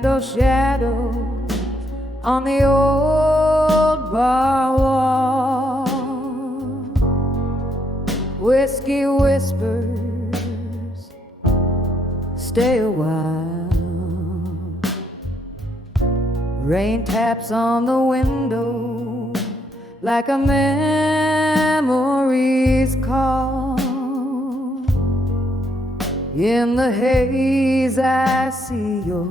candle shadow on the old bar wall. Whiskey whispers, stay a while. Rain taps on the window like a memory's call. In the haze I see your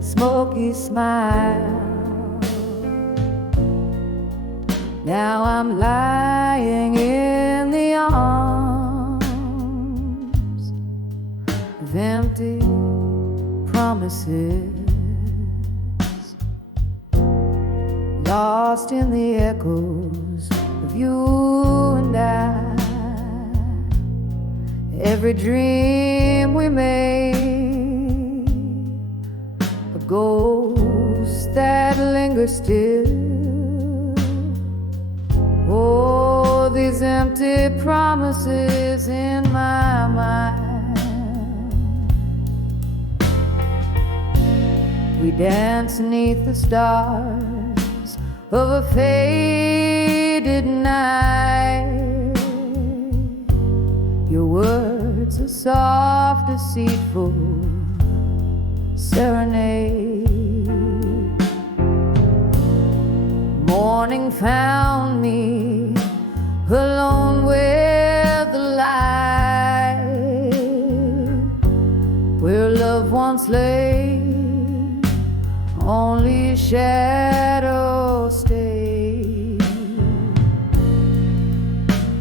smoky smile. Now I'm lying in the arms of empty promises, lost in the echoes of you and I. Every dream we made, a ghost that lingers still. Oh, these empty promises in my mind. We dance beneath the stars of a faded night. Your words are soft, deceitful serenade. Morning found me alone with the light, where love once lay, only shadows stay.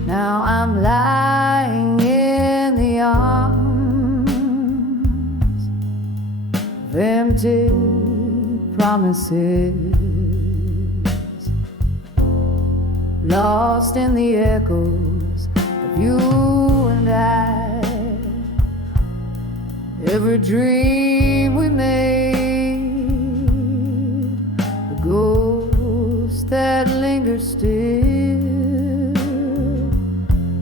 Now I'm lying in the arms of empty promises, lost in the echoes of you and I. Every dream we made, a ghost that lingers still.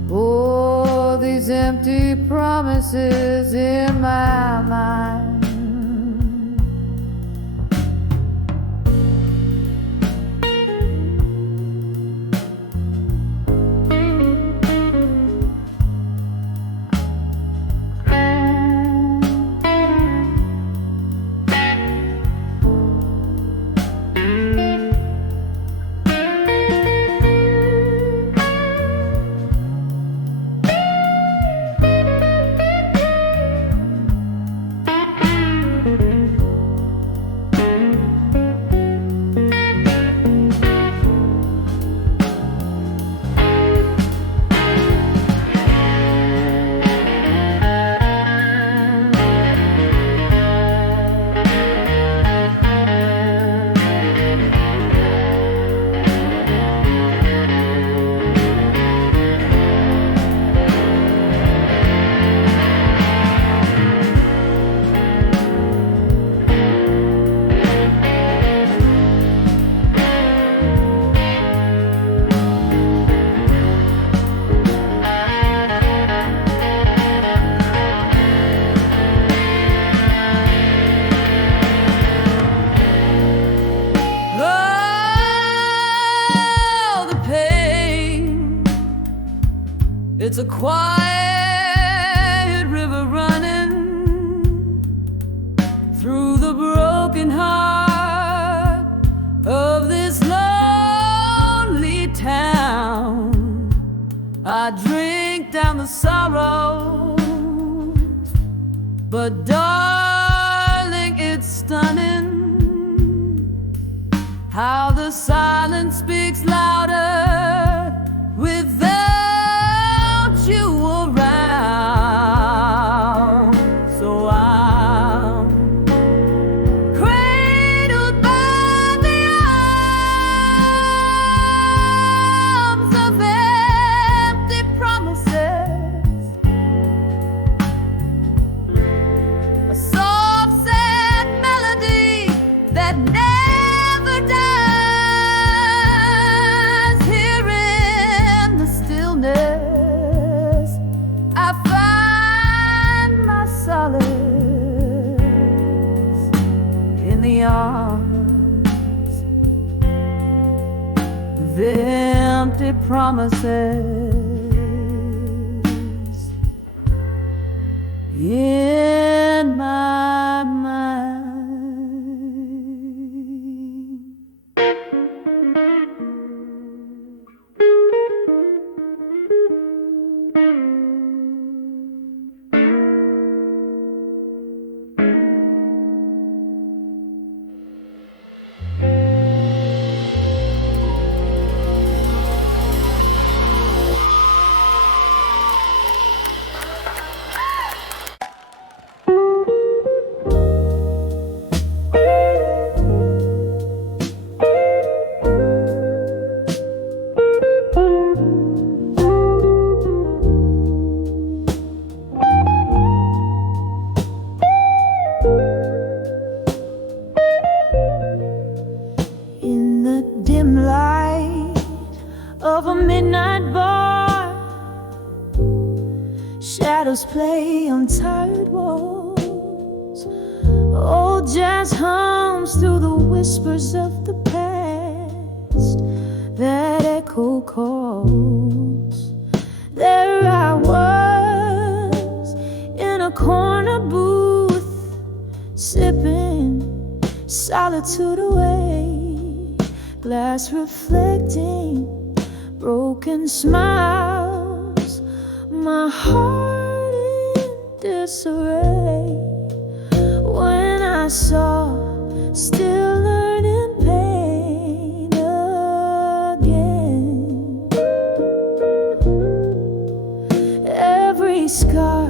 Oh, these empty promises in my mind. It's a quiet river running through the broken heart of this lonely town. I drink down the sorrow, but darling, it's stunning how the silence speaks louder without you around. So I'm cradled by the arms of empty promises, a soft sad melody that never dies. Here empty promises in my mind. Of a midnight bar, shadows play on tired walls. Old jazz hums through the whispers of the past that echo calls. There I was in a corner booth, sipping solitude away, glass reflecting broken smiles, my heart in disarray. When I saw still learning pain again, every scar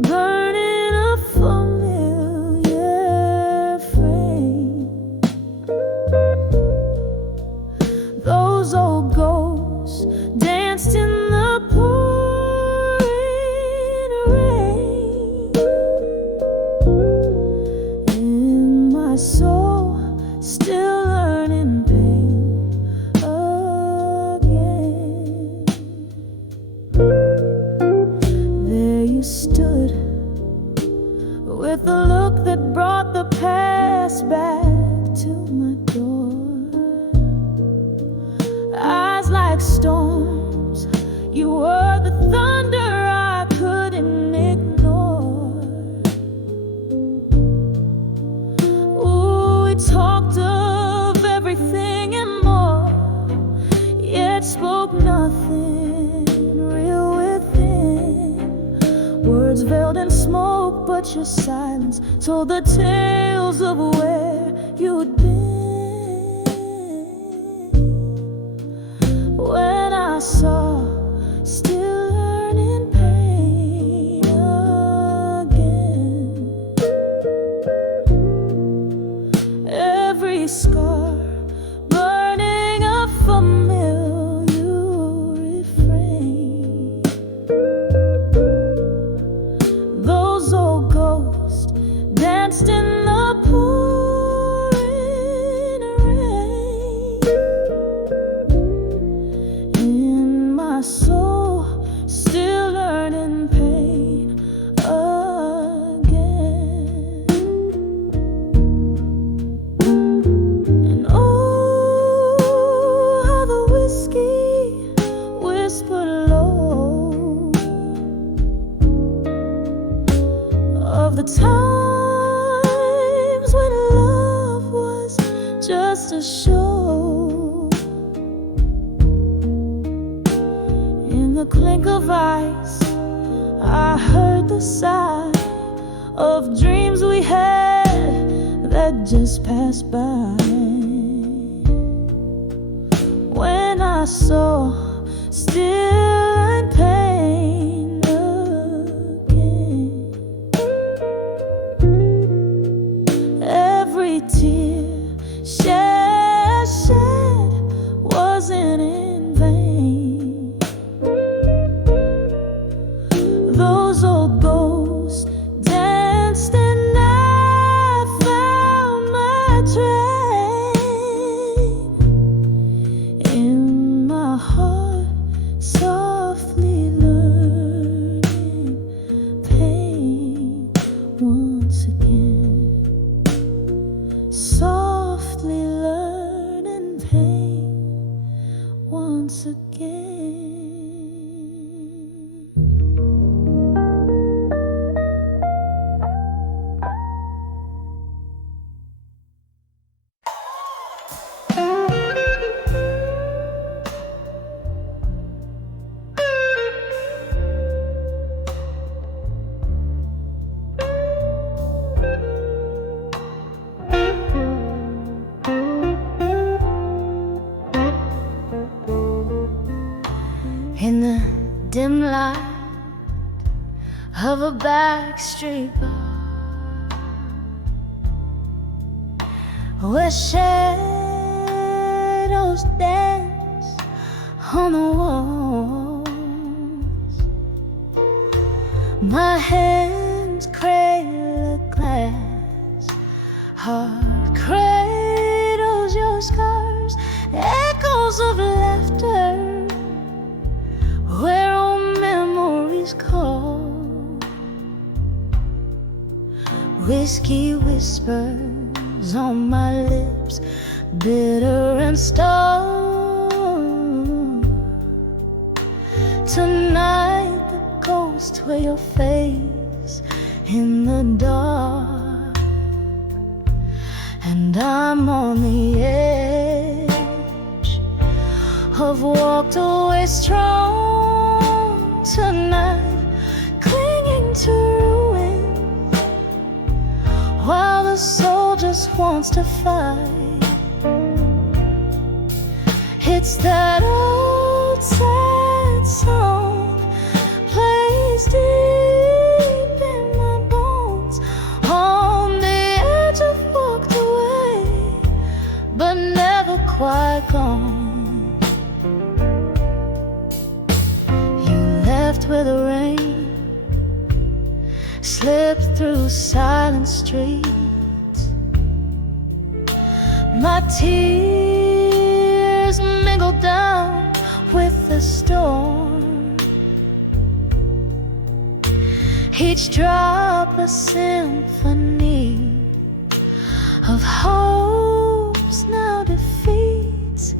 burning a familiar frame. Those old ghosts danced in the pouring rain. In my soul, still learning pain again. There you stood, with a look that brought the past back to my door. Eyes like storms, you were the thunder I couldn't ignore. Ooh, we talked of everything and more, yet spoke nothing real within. Words veiled in smoke, but your silence told the tales of where you'd been. When I saw still learning pain again, every scar burning a familiar refrain. Those old ghosts danced in the pouring rain. In my soul, still learning pain again. And oh, how the whiskey whispered low of the times when love was just a show. In the clink of ice, I heard the sigh of dreams we had that just passed by. When I saw still and pain again, every tear shed wasn't in vain. Those old ghosts danced and I found my train. In my heart, softly learning pain once again. Softly learning pain once again. of a backstreet bar, where shadows dance on the walls. My hands cradle a glass, heart cradles your scars, echoes of laughter where old memories call. Whiskey whispers on my lips, bitter and stone. Tonight the ghosts wear your face in the dark, and I'm on the edge of walked away strong tonight, clinging to ruins while the soul just wants to fight. It's that old sad song plays deep in my bones. On the edge of walked away, but never quite gone. You left where the rain slipped through silent streets. My tears mingled down with the storm, each drop a symphony of hopes now defeats.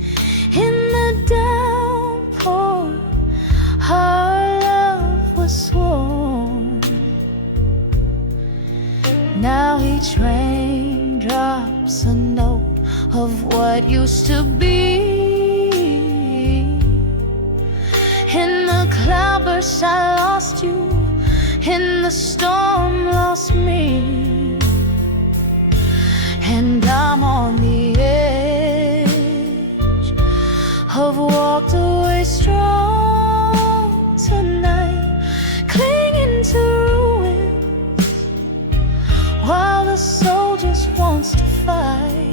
In the downpour, our love was sworn. Now each rain drops a note of what used to be. In the cloudburst I lost you, in the storm lost me, and I'm on the edge of walked away strong tonight, clinging to ruins while the soul just wants to fight.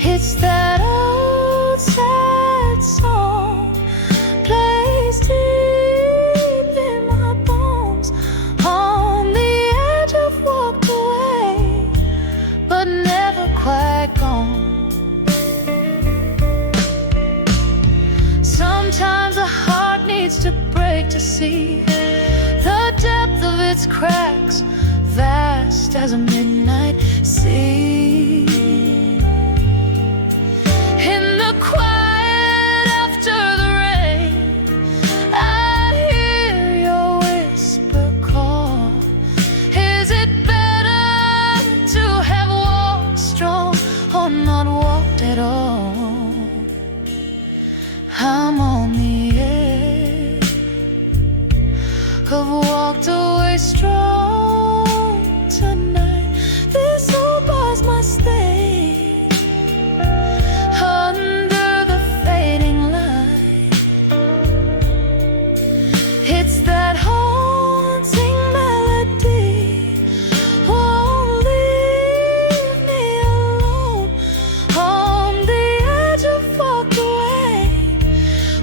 It's that old sad song plays deep in my bones. On the edge of walked away, but never quite gone. Sometimes a heart needs to break to see the depth of its cracks, vast as a midnight sea. In the quiet after the rain, I hear your whisper call. Is it better to have walked strong or not walked at all? I'm on the edge of walked away strong tonight. This old bar's my stay under the fading light. It's that haunting melody, won't leave me alone. On the edge of walked away,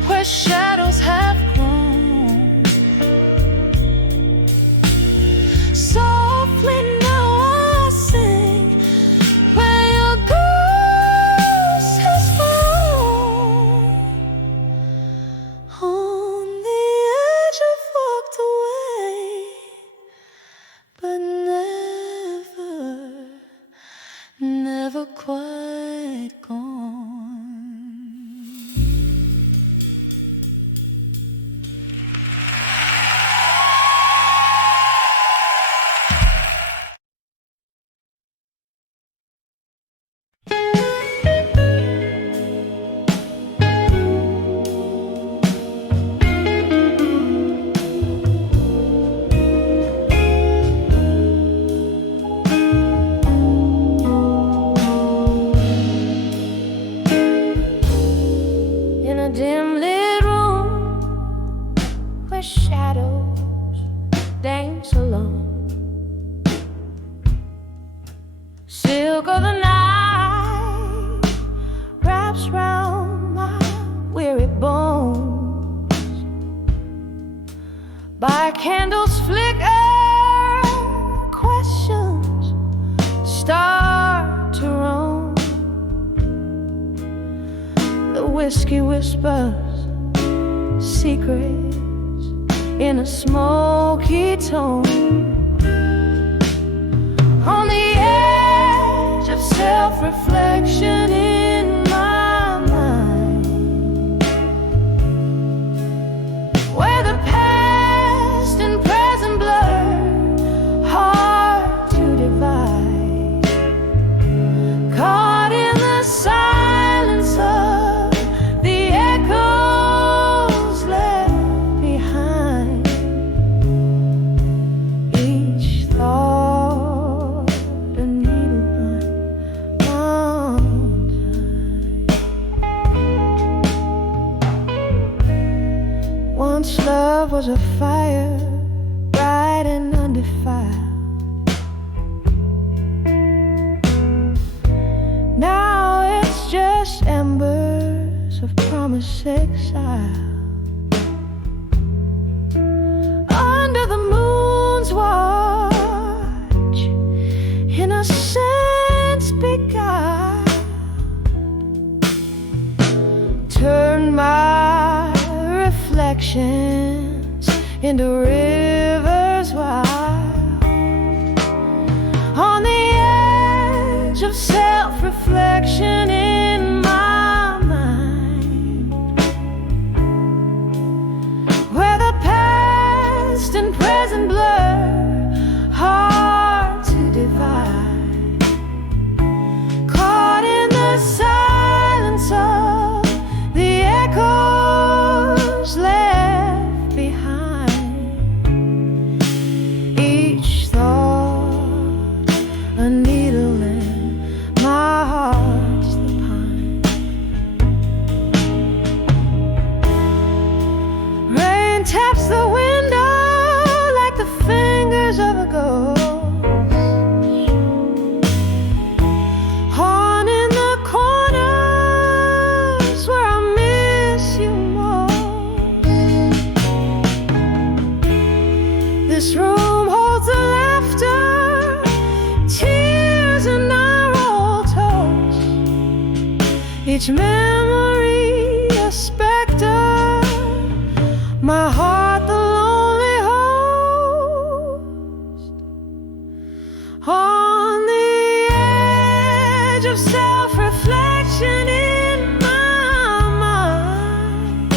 where shadows have grown. shadows dance alone. Silk of the night wraps round my weary bones. By candles flicker, questions start to roam. The whiskey whispers secrets in a smoky tone. On the edge of self-reflection in my mind, where the past and present blur, hard to divide. Caught in the silence of the echoes left behind. Each thought a needle on time. Once love was a fire, bright and undefiled. Now it's just embers of promised exile. Under the moon's watch, innocence beguiled. Turn my reflections into rivers wild. On the edge of self-reflection in my mind, where the past and present blur, hard to divide. Caught in the silence of the echoes left behind. Each thought a needle in my heart's the pine. Rain taps the window like the fingers of a ghost. Haunting the corners where I miss you most. This room holds the laughter, tears, and our old toast. Each memory a specter, my heart the lonely host. On the edge of self-reflection in my mind,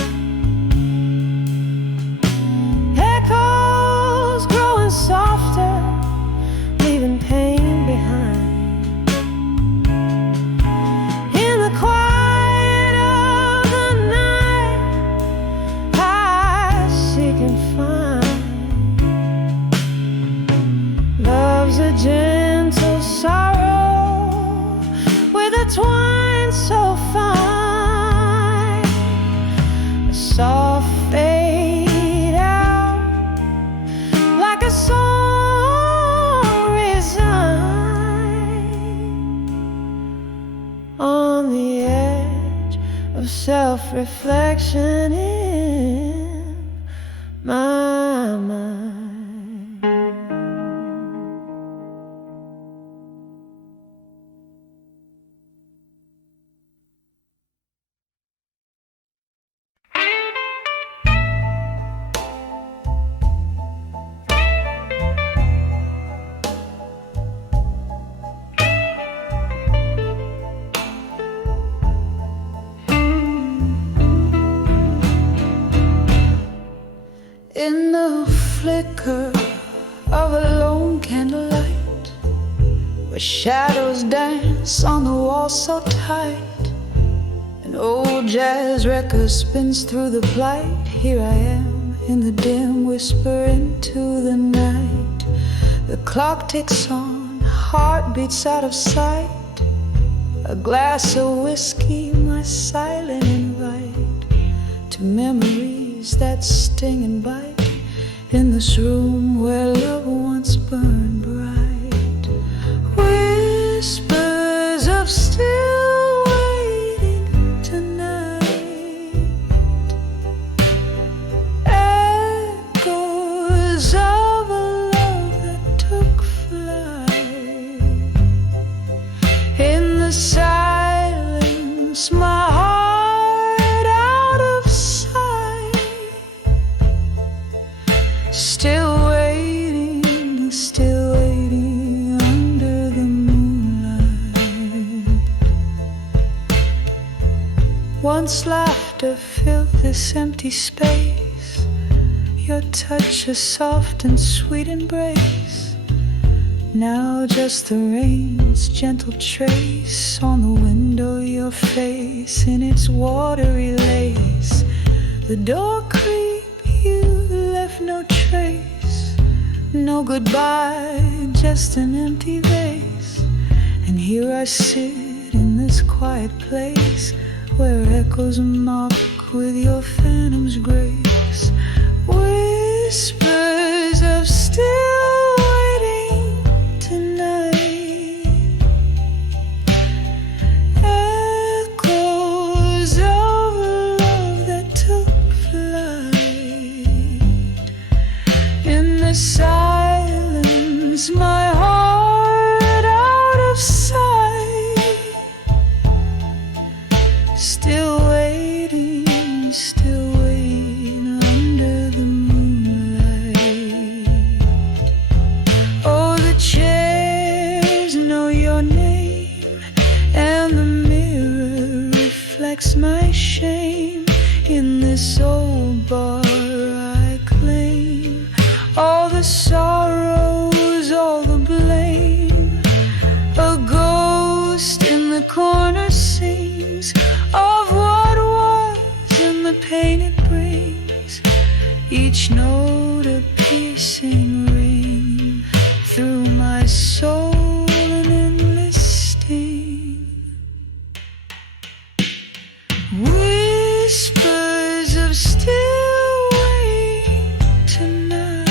echoes growing softer, leaving pain behind. In the quiet of the night, I seek and find. Love's a gentle sorrow with a twine so fine. A soft fade out like a song resigned. On the edge of self-reflection in my mind. In the flicker of a lone candlelight, where shadows dance on the wall so tight, an old jazz record spins through the blight. Here I am in the dim whisper into the night. The clock ticks on, heart beats out of sight. A glass of whiskey, my silent invite to memories that sting and bite. in this room where love once burned bright. Whispers of still waiting tonight, echoes of a love that took flight. In the silence, my heart out of sight, still waiting under the moonlight. Once laughter filled this empty space, your touch a soft and sweet embrace. Now just the rain's gentle trace on the window, your face in its watery lace. The door creak, you left no trace, no goodbye, just an empty vase. And here I sit in this quiet place where echoes mock with your phantom's grace. Whispers of still waiting tonight, echoes of love that took flight. In the silence, my heart out of sight, still waiting under the moonlight. Oh, the chairs know your name, and the mirror reflects my shame. In this old bar I claim all the sorrows, all the blame. A ghost in the corner sings of what was and the pain it brings. Each note a piercing ring through my soul, an endless sting. Whispers of still waiting tonight,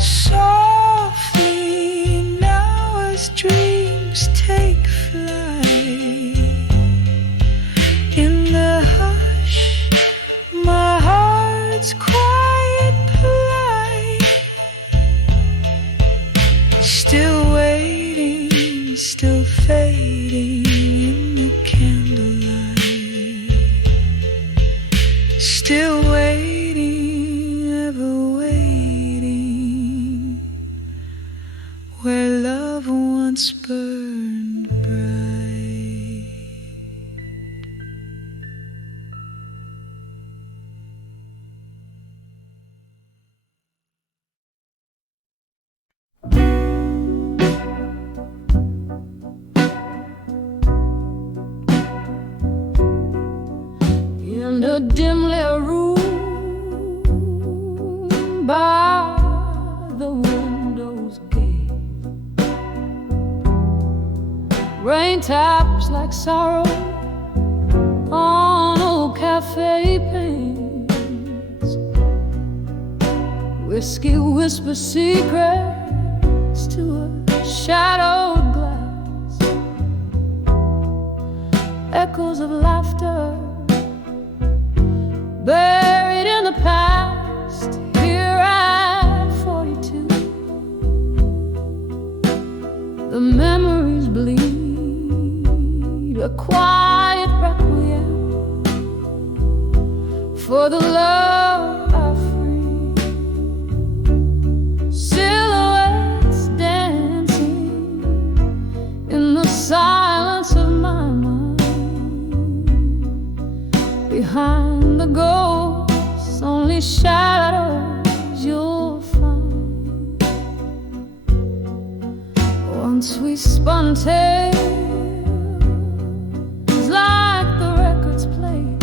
softly now as dreams take flight. In the hush, my heart's quiet plight, still waiting, still fading in the candlelight. Still waiting, ever waiting, where love once burned bright. In a dimly room by the window's gate, rain taps like sorrow on old cafe panes. Whiskey whispers secrets to a shadowed glass. Echoes of laughter buried in the past, here at 42. The memories bleed, a quiet requiem for the love I free. Silhouettes dancing in the silence of my mind. Behind the ghosts, only shadows you'll find. Once we spun tales like the records played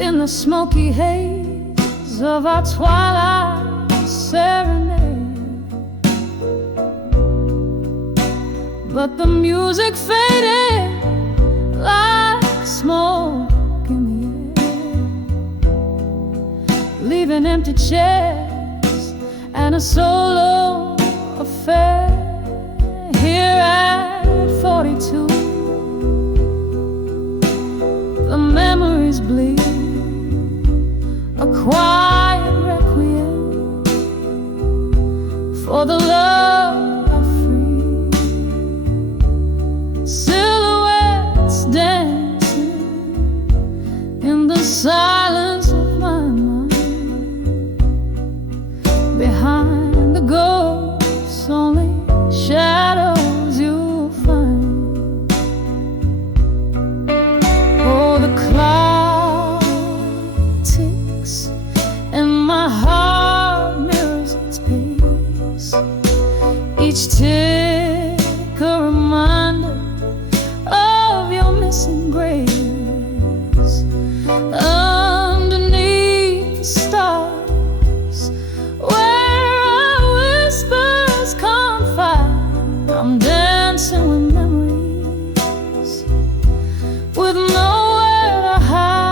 in the smoky haze of our twilight serenade. But the music faded like smoke empty chairs and a solo affair. Here at 42, the memories bleed, a quiet requiem for the love I free. Silhouettes dancing in the silence of my mind. Behind the ghosts, only shadows you'll find. Oh, the clock ticks and my heart mirrors its pace. Each tick a reminder of your missing grace. Underneath the stars, where our whispers confide, I'm dancing with memories, with nowhere to hide.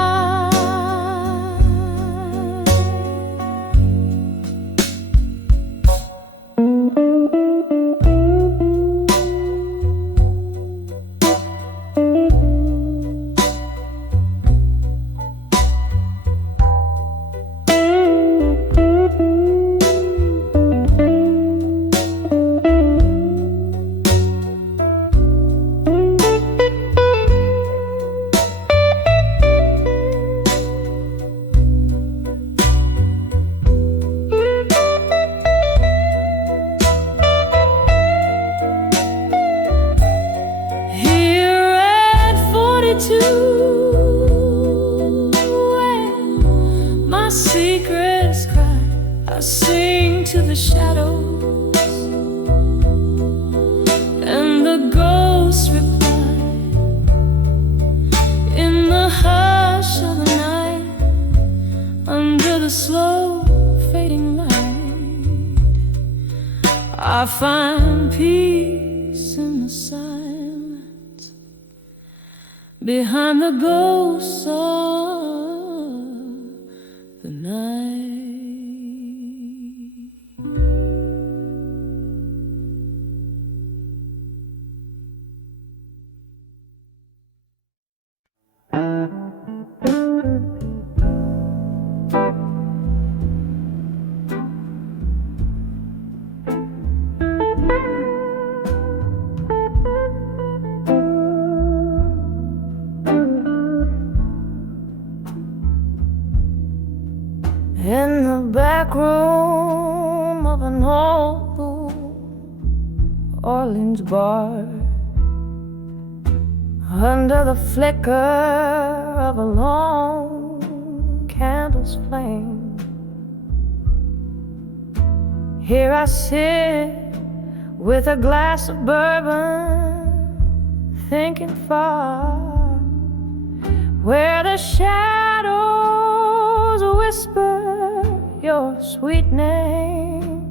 Here at 42, where my secrets cry, I sing to the shadows, and the ghosts reply in the hush of the night, under the slow fading light. I find peace in the silence, behind the ghosts of the night. In the back room of an old New Orleans bar, under the flicker of a long candle's flame, here I sit with a glass of bourbon, thinking far, where the shadows whisper your sweet name.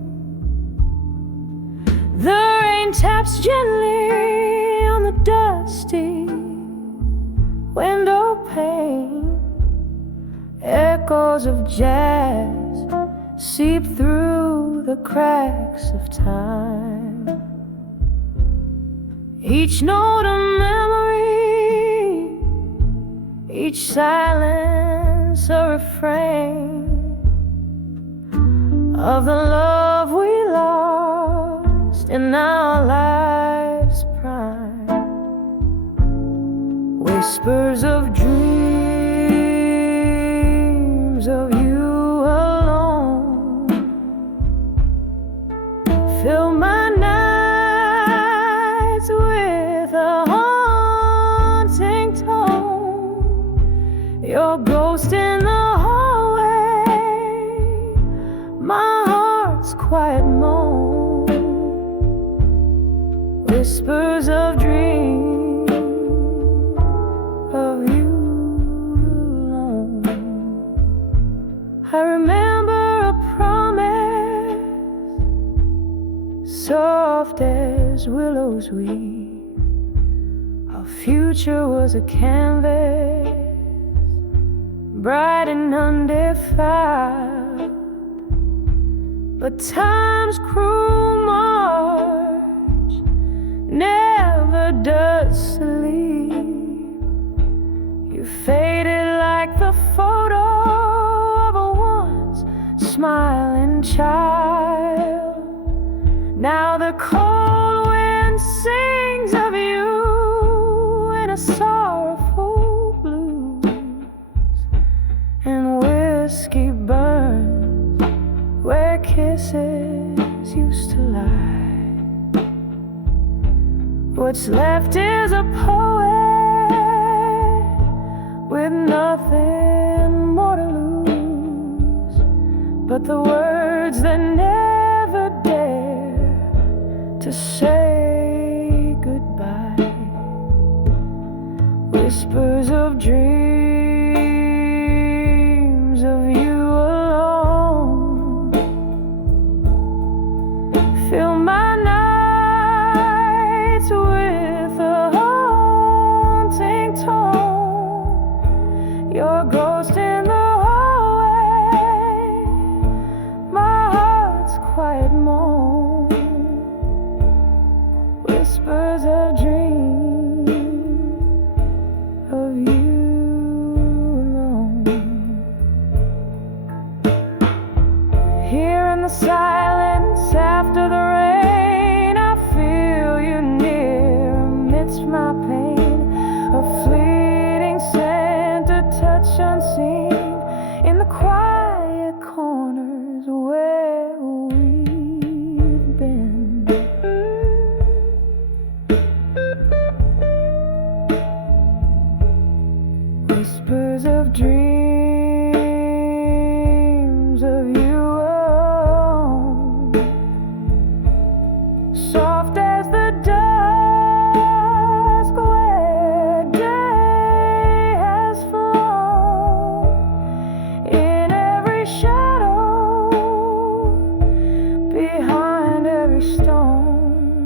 The rain taps gently on the dusty window pane. Echoes of jazz seep through the cracks of time. Each note a memory, each silence a refrain of the love we lost in our lives' prime. Whispers of dreams of you alone fill my nights with a haunting tone. Your ghost in the hallway, my heart's quiet moan. Whispers of dreams of you alone. I remember a promise, soft as willows weave. Our future was a canvas, bright and undefiled. but time's cruel march never does sleep. You faded like the photo of a once smiling child. Now the cold wind sings of you in a sorrowful blues, and whiskey burns where kisses used to lie. What's left is a poet with nothing more to lose but the words that never dare to say goodbye. Whispers of dreams of you alone fill my nights with a haunting tone. Your ghost in the hallway, my heart's quiet moan. Whispers of dreams of you alone. Here in the silence after the rain, I feel you near amidst my pain. A fleeting scent, a touch unseen in the quiet corners where we've been. Whispers of dreams of you alone, soft as the dusk where day has flown. In every shadow, behind every stone,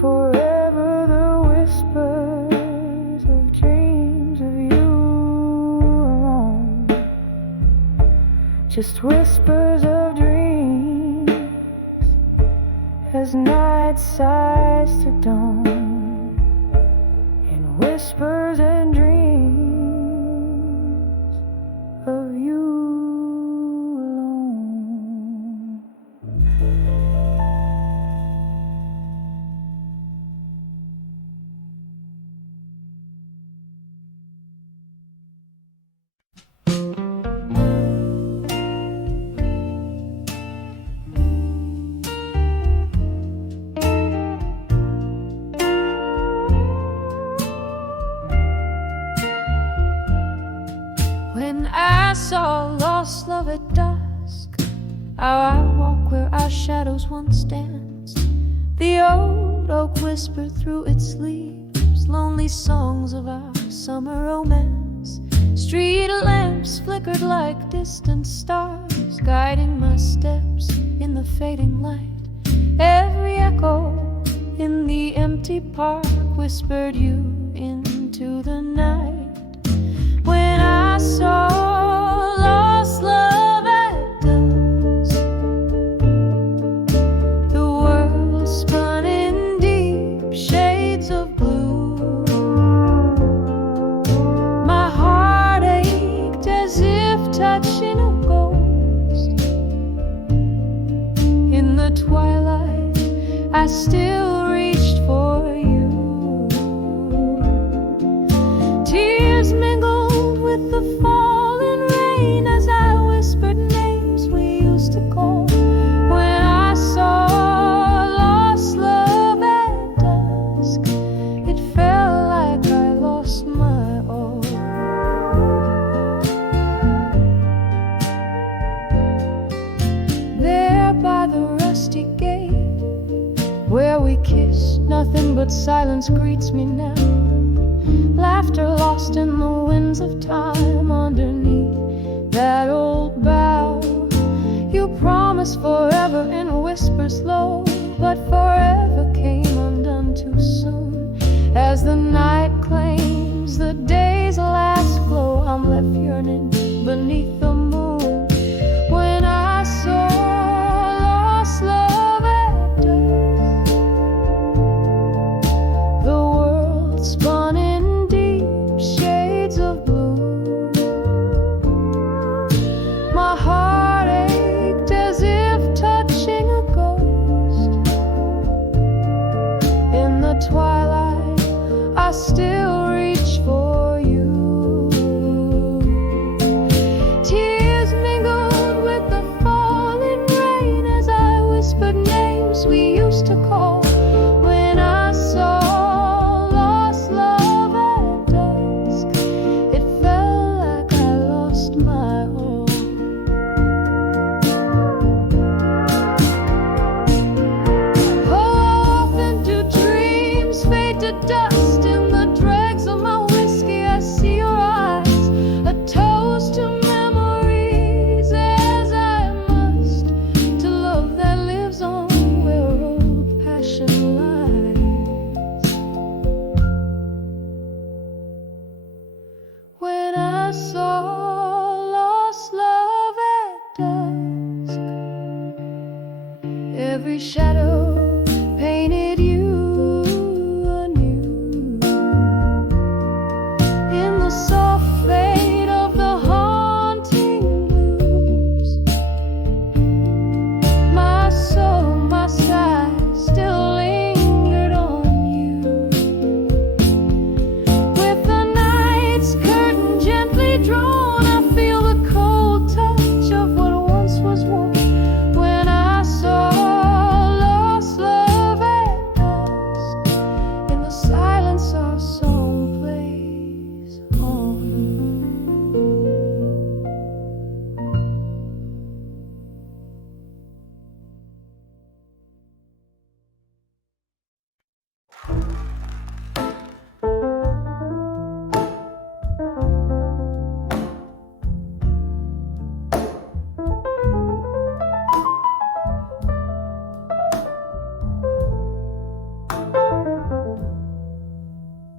forever the whispers of dreams of you alone. Just whispers of dreams as night sighs to dawn, and whispers and dreams of you alone. When I saw lost love at dusk, how I walk where our shadows once danced. The old oak whispered through its leaves lonely songs of our summer romance. Street lamps flickered like distant stars, guiding my steps in the fading light. Every echo in the empty park whispered you into the night. When I saw lost love at dusk, the world spun in deep shades of blue. My heart ached as if touching a ghost. In the twilight, I still reached for you. Tears mingled with the falling rain as I whispered names we used to call. When I saw lost love at dusk, it felt like I lost my all. There by the rusty gate where we kissed, nothing but silence greets me now. Laughter lost in the winds of time underneath that old bough. You promised forever in whispers low, but forever came undone too soon. As the night claims the day's last glow, I'm left yearning beneath the moon. When I saw I saw lost love at dusk. Every shadow painted you anew in the soft fade of the haunting blues. My soul, my sight still lingered on you. With the night's curtain gently drawn, I feel the cold touch of what once was warm. When I saw lost love at dusk, in the silence our song plays on.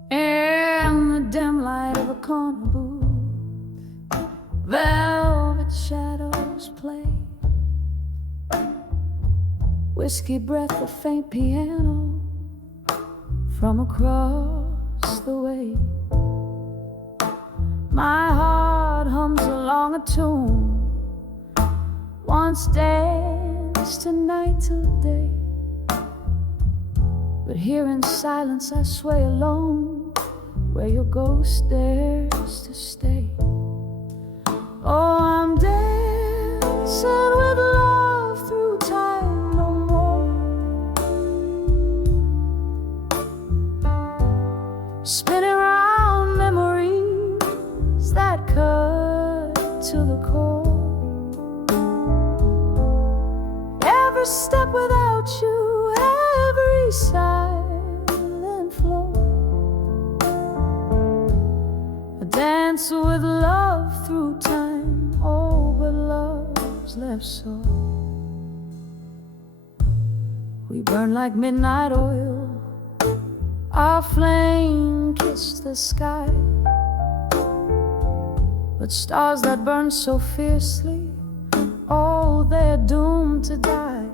In the dim light of a corner booth, velvet shadows play. Whiskey breath, a faint piano from across the way. My heart hums along a tune once danced tonight till day. But here in silence I sway alone, where your ghost dares to stay. Oh, I'm dancing with love through time no more, spinning round memories that cut to the core. Every step without you, every silent flow. I dance with love through time, oh, but love's left so. We burn like midnight oil, our flame kissed the sky. But stars that burn so fiercely, oh, they're doomed to die.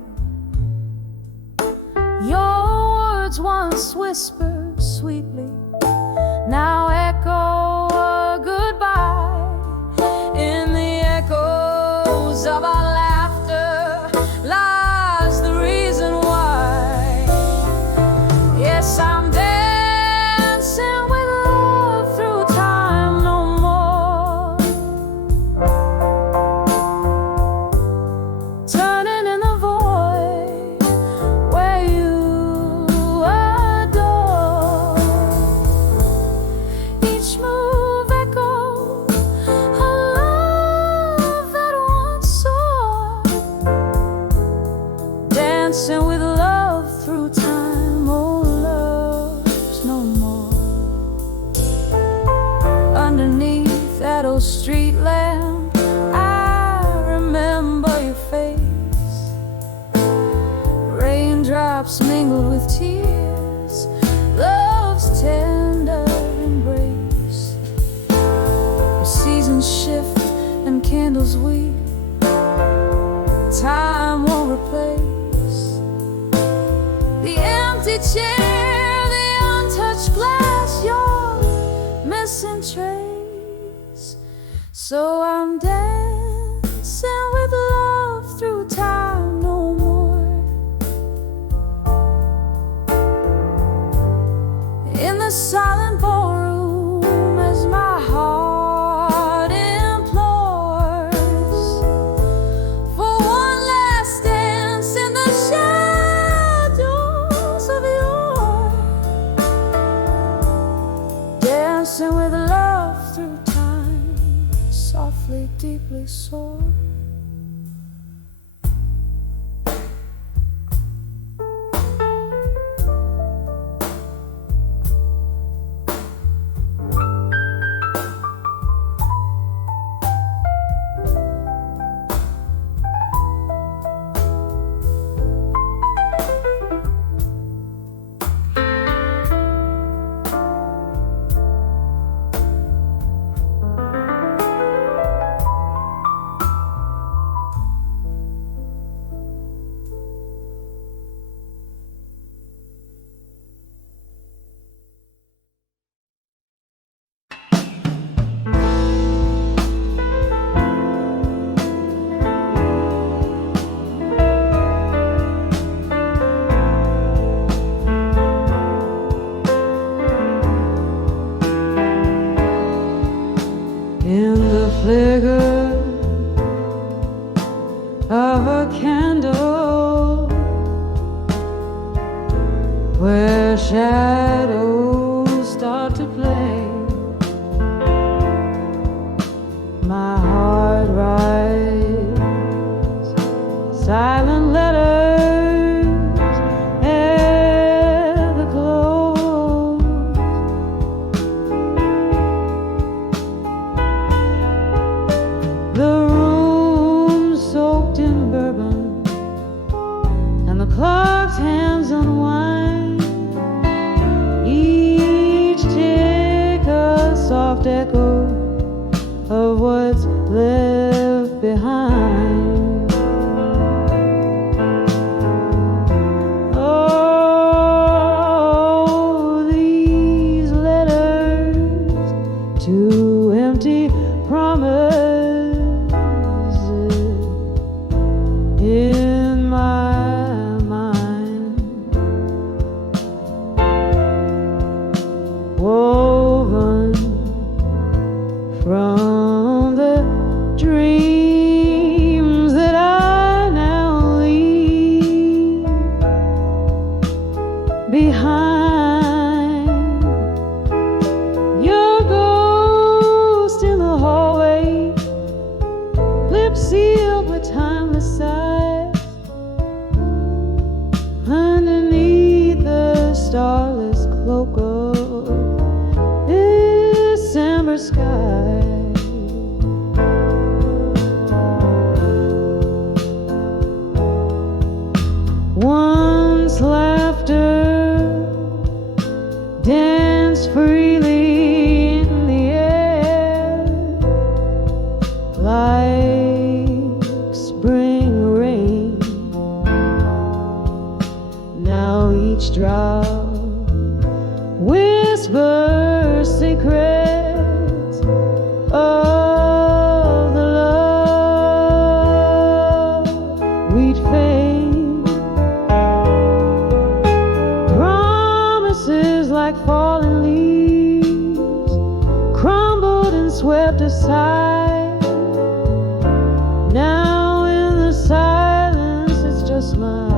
Your words once whispered sweetly now echo a goodbye. In the echoes of our laughter lies the reason why. Yes, I'm dancing with love through time no more, turning in the void where you adore. Each move echo a love that once soared, dancing with love through time, oh, love's no more. Underneath that old street lamp, I remember your face. Raindrops mingled with tears, love's tender embrace. The seasons shift and candles weep, time won't replace the empty chair, the untouched glass, your missing trace. So I'm dancing with love through time no more. In the silent ballroom as my heart implores for one last dance in the shadows of yore. Dancing with love through time, softly, deeply sore. flicker of a candle where shadows start to play. My heart writes silent letters at the close. The room soaked in bourbon and the clock's hands unwind. Each tick a soft echo of what's left behind. Oh, these letters to empty promises in my mind, woven from the dreams that I now leave behind. Your ghost in the hallway, lips sealed with timeless sighs, underneath the starless cloak of December sky. Once laughter danced freely in the air like spring rain. Now each drop whispers secrets of the love we'd fade. Promises like fallen leaves crumbled and swept aside. Now in the silence it's just my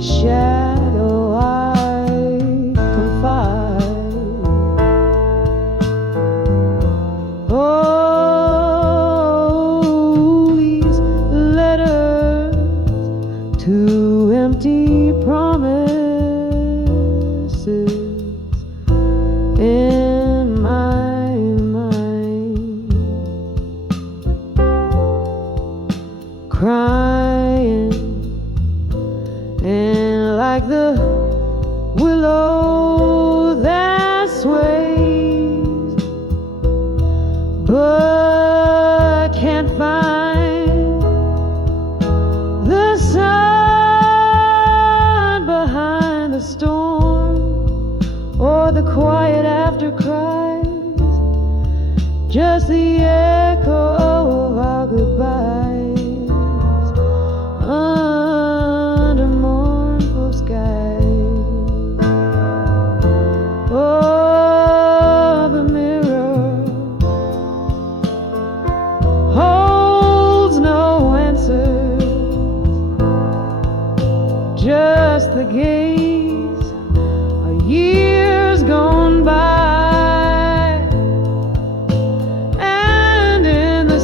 shadow I confide. Oh, these letters to empty promises in my mind, crying and like the willow that sways but can't find the sun behind the storm or the quiet after cries, just the echo of our goodbyes under mournful skies. Oh, the mirror holds no answers, just the gaze of years gone by. And in the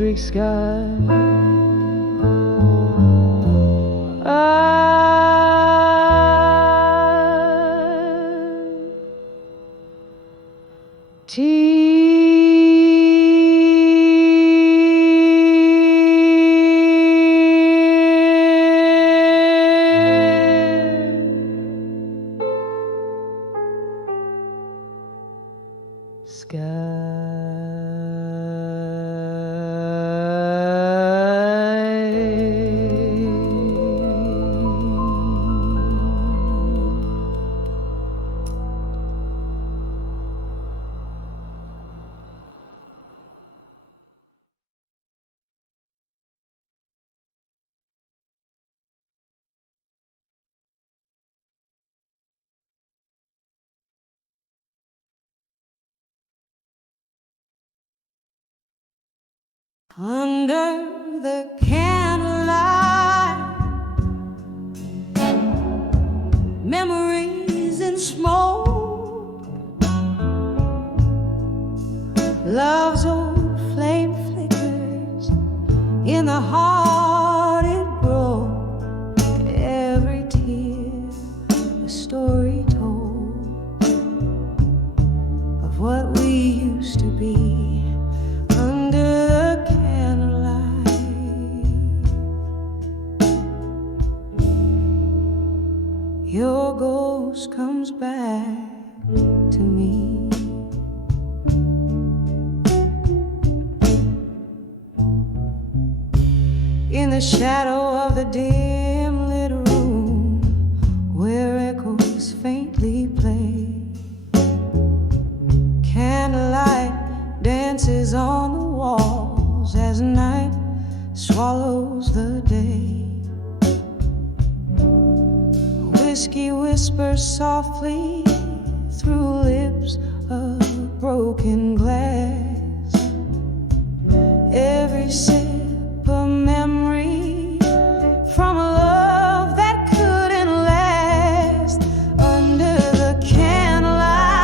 electric sky. Under the candlelight, memories in smoke, love's old flame flickers in the heart it broke. Every tear a story told of what we used to be. Your ghost comes back to me. In the shadow of the dim lit room where echoes faintly play, candlelight dances on the walls as night swallows the day. Whiskey whispers softly through lips of broken glass. Every sip a memory from a love that couldn't last. Under the candlelight,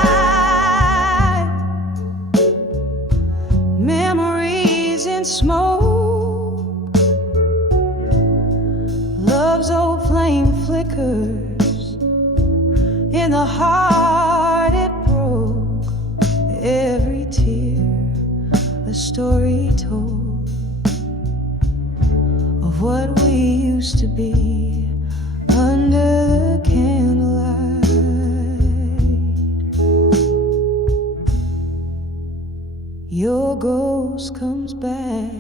memories in smoke, love's old flame flickers in the heart it broke. Every tear a story told of what we used to be under the candlelight. Your ghost comes back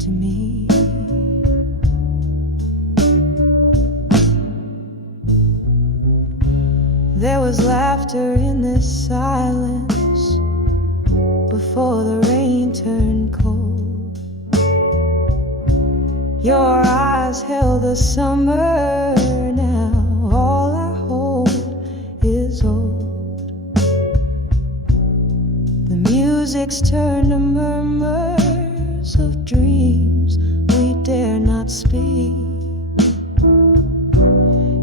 to me. There was laughter in this silence before the rain turned cold. Your eyes held the summer. Now all I hold is old. The music's turned to murmurs of dreams we dare not speak.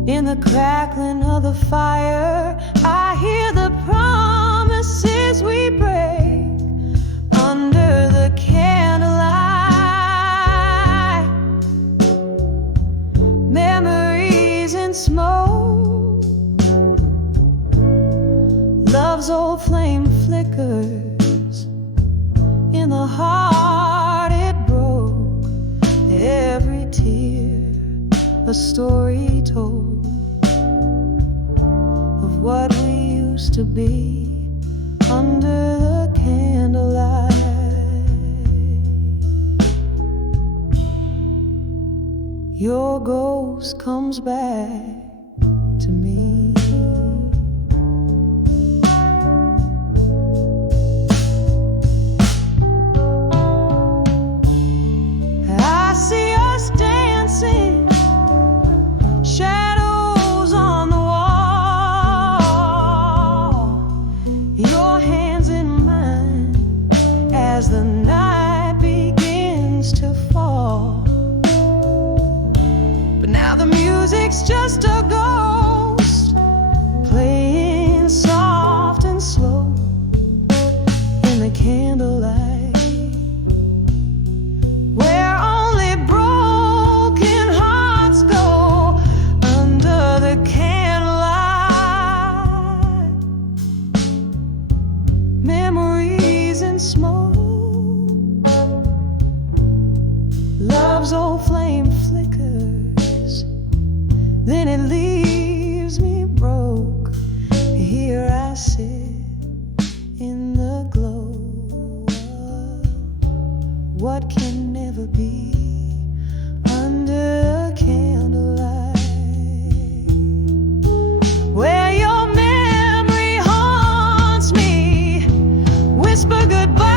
In the crackling of the fire, I hear the promises we break. Under the candlelight, memories in smoke, love's old flame flickers in the heart it broke. Every tear a story told of what we used to be under the candlelight. Your ghost comes back to me. I see us dancing, shadows on the wall, your hands in mine as the night begins to fall. But now the music's just a ghost playing soft and slow in the candlelight. smoke. Love's old flame flickers, then it leaves me broke. Here I sit in the glow of what can never be under candlelight, where your memory haunts me. Whisper goodbye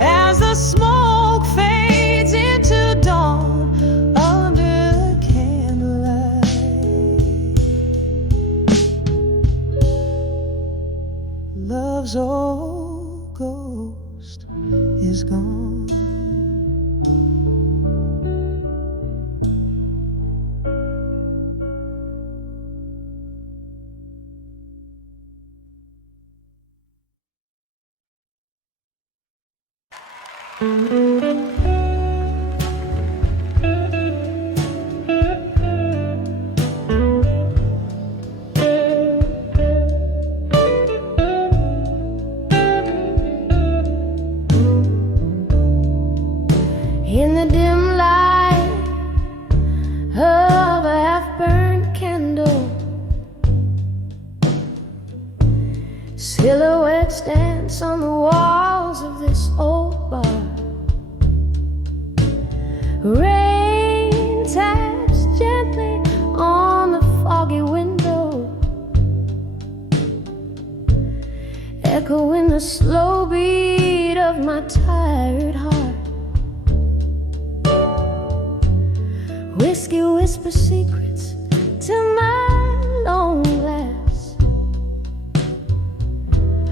as the smoke fades into dawn under candlelight. Love's old ghost is gone. In the dim light of a half-burned candle, silhouettes dance on the walls of this old bar. Rain taps gently on the foggy window, echoing the slow beat of my tired heart. Whiskey whispers secrets to my lone glass,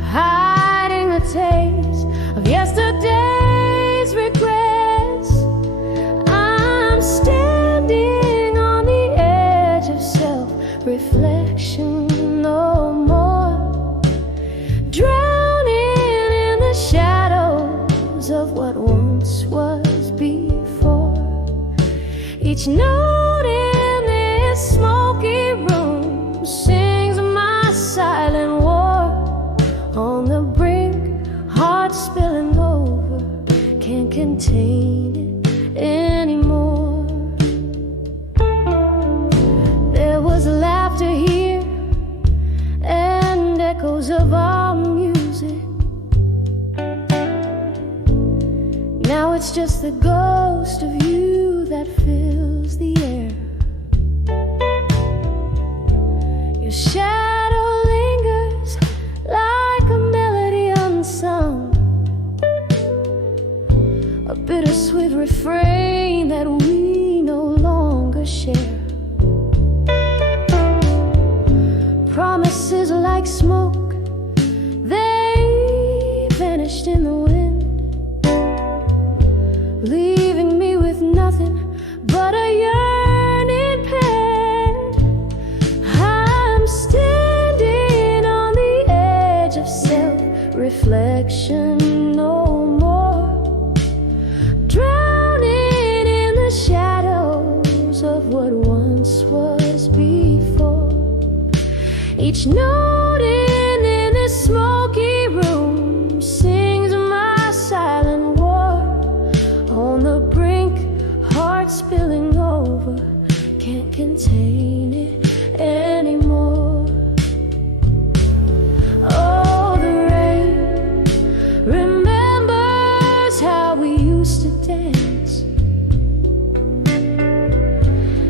hiding the taste of yesterday's regrets. I'm standing on the edge of self-reflection no more, drowning in the shadows of what once was before. Each note in this smoky room sings my silent war. On the brink, heart spilling over, can't contain it anymore. There was laughter here and echoes of our music. Now it's just the ghost of you that fills the air. Your shadow lingers like a melody unsung, a bittersweet refrain that we no longer share. Promises like smoke, they vanished in the wind, leaving me with nothing but a yearning pen. I'm standing on the edge of self-reflection no more, drowning in the shadows of what once was before. Each note in this smoky room sings my silent war. On the brink, heart spilling over, can't contain it anymore. Oh, the rain remembers how we used to dance.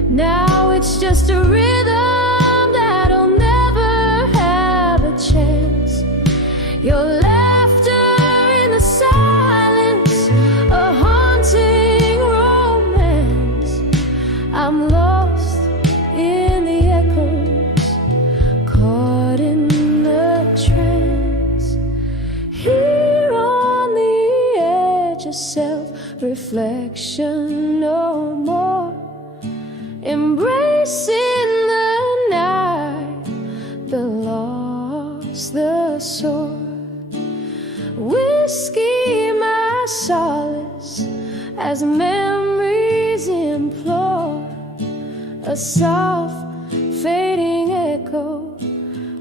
Now it's just a rhythm that'll never have a chance. Your laughter in the silence, a haunting romance. I'm lost in the echoes, caught in the trance. Here on the edge of self-reflection no more, embracing the night, the loss, the sore. Whiskey my solace as memories implore, a soft fading echo.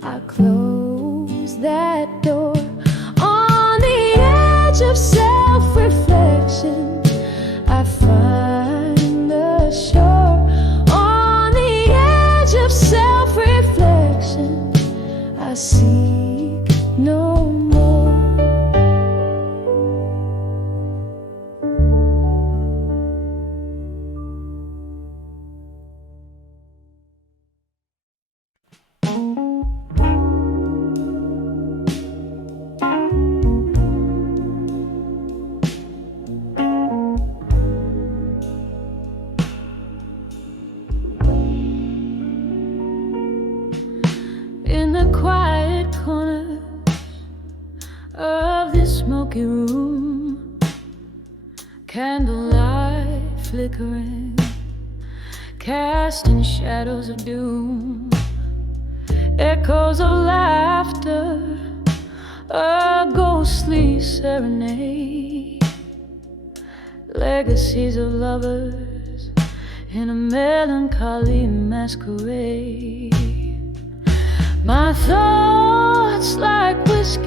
I close that I seek no more. In the quiet corner of this smoky room, candlelight flickering, casting shadows of doom, echoes of laughter, a ghostly serenade, legacies of lovers in a melancholy masquerade. My thoughts like whiskey,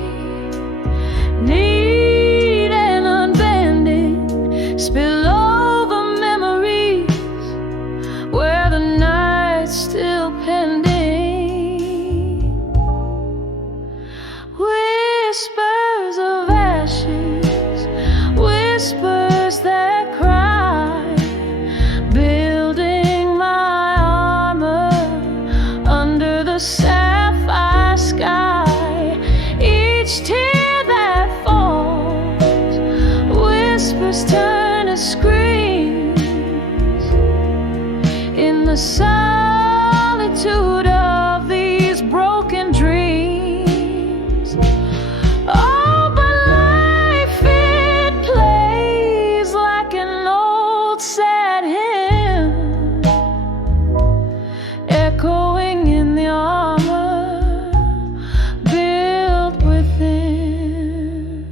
neat and unbending, spill over memories where the night's still pending. Whispers of ashes, whispers that cry, building my armor under the sapphire sky. Each tear that falls, whispers turn to screams in the solitude of these broken dreams. Oh, but life, it plays like an old sad hymn, echoing in the armor built within.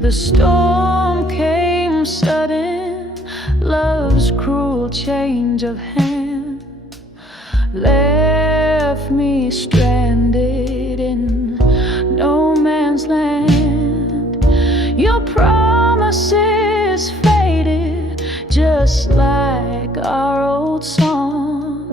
The storm came sudden, love's cruel change of hand left me stranded in no man's land. Your promises faded just like our old song,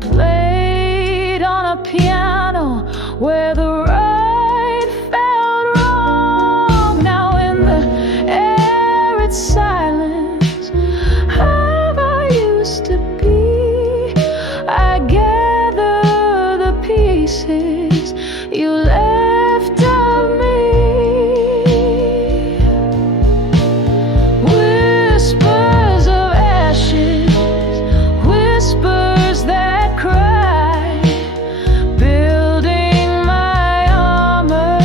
played on a piano where the right felt wrong. Now in the arid silence of I used to be, I gather the pieces you left of me. Whispers of ashes, whispers that cry, building my armor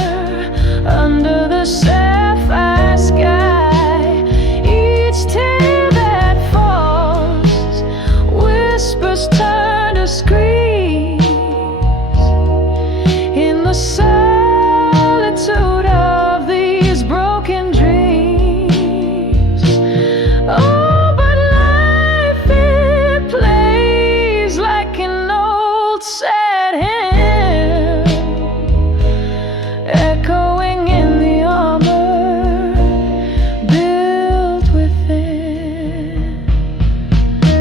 under the sapphire sky. Each tear that falls, whispers turn to screams in the solitude of these broken dreams. Oh, but life, it plays like an old sad hymn, echoing in the armor built within.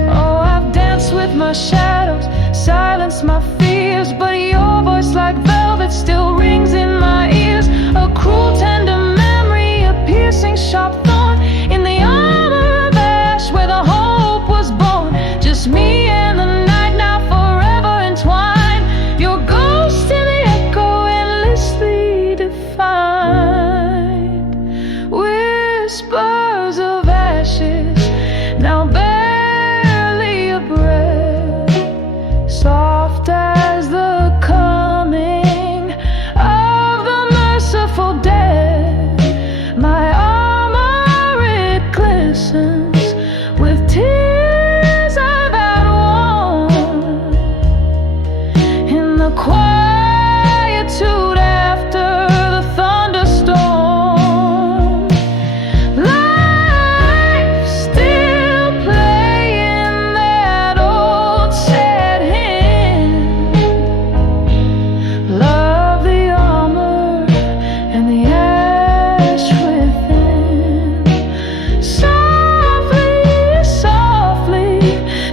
Oh, I've danced with my shadows, silenced my fears, but your voice like velvet still rings in my ears. A cruel tender memory, a piercing sharp thorn in the armor of ash where the hope was born. Just me and the night now forever entwined, your ghost in the echo endlessly defined. Whispers of ashes, now barely a breath, soft as the coming of the merciful dead. My armor, it glistens with tears I've outworn in the quietude after the thunderstorm. Life still playing that old sad hymn. Love the armor and the ash within. Softly, softly,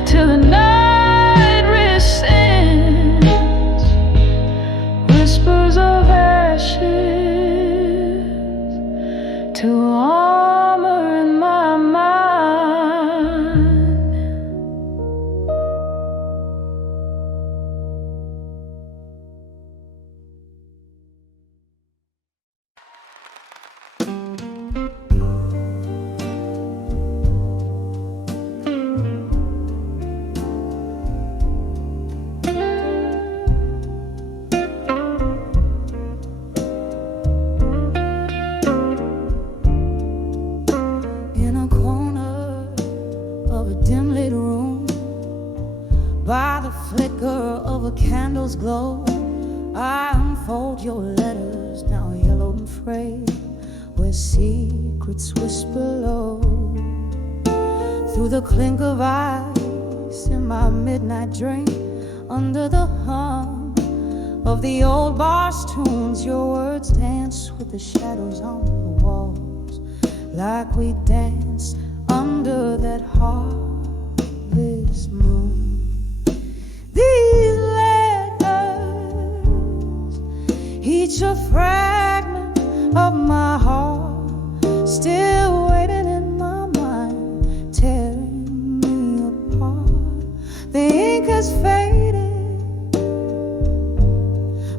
till the night rescinds. candles glow, I unfold your letters, now yellowed and frail, where secrets whisper low. Through the clink of ice in my midnight drink, under the hum of the old bar's tunes, your words dance with the shadows on the walls, like we danced under that harvest moon. These letters, each a fragment of my heart, still waiting in my mind, tearing me apart. The ink has faded,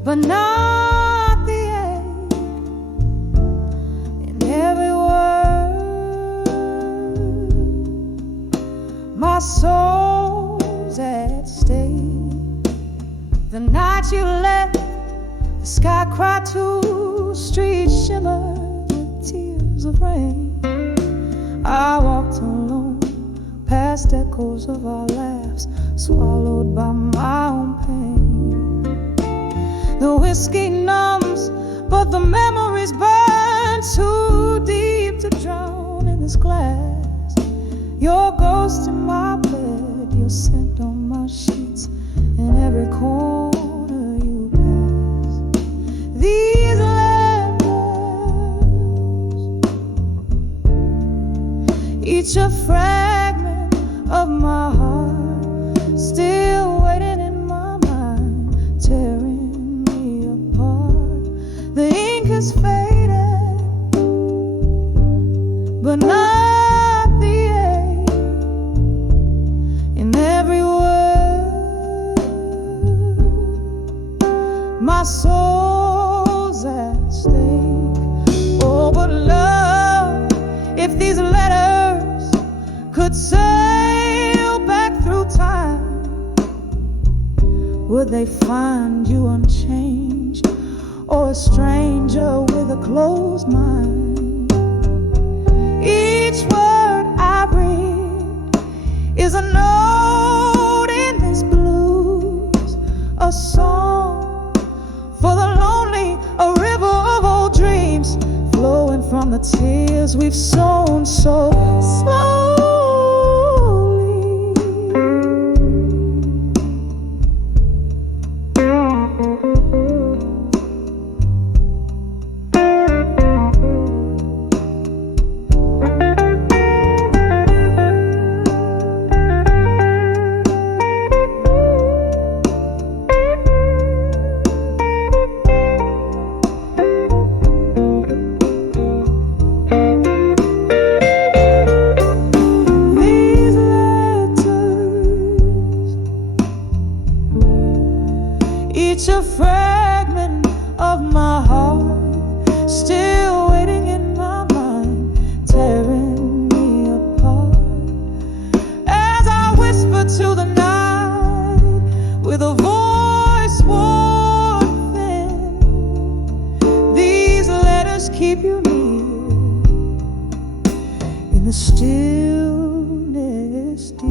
but not the ache in every word. My soul's at stake. The night you left, the sky cried too, streets shimmered with tears of rain. I walked alone past echoes of our laughs, swallowed by my own pain. The whiskey numbs, but the memories burn too deep to drown in this glass. Your ghost in my bed, your scent on my sheets, in every corner you pass. These letters, each a fragment of my heart, still waiting in my mind, tearing me apart. The ink has faded, but not the ache in every word. My soul's at stake. Oh, but love, if these letters could sail back through time, would they find you unchanged, or a stranger with a closed mind? Each word I read is a note in this blues, a song for the lonely, a river of old dreams, flowing from the tears we've sown so slowly. Each a fragment of my heart, still waiting in my mind, tearing me apart. As I whisper to the night with a voice worn thin, these letters keep you near in the stillness deep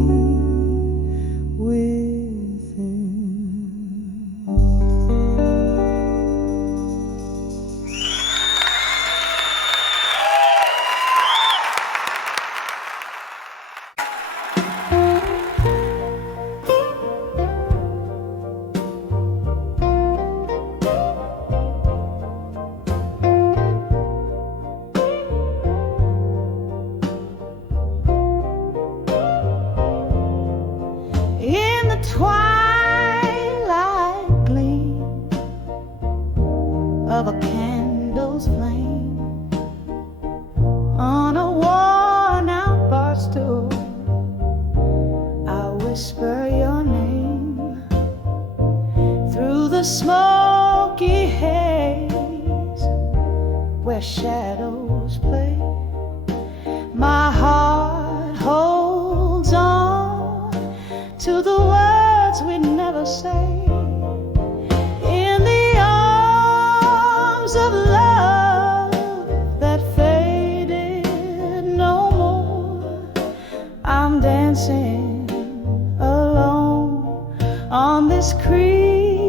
within. In the twilight gleam of a candle's flame, on a worn-out bar stool, I whisper your name through the smoky haze where shadows play. My heart holds on to the words we never say. In the arms of love that faded no more, I'm dancing alone on this creek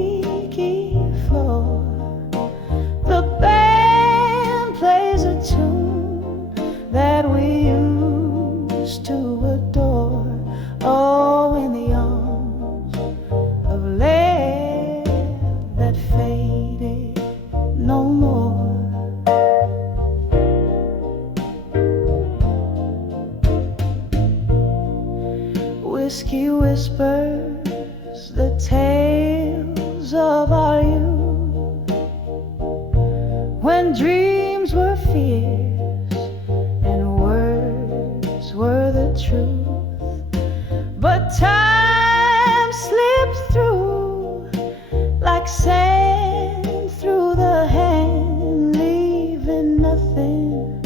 like sand through the hand, leaving nothing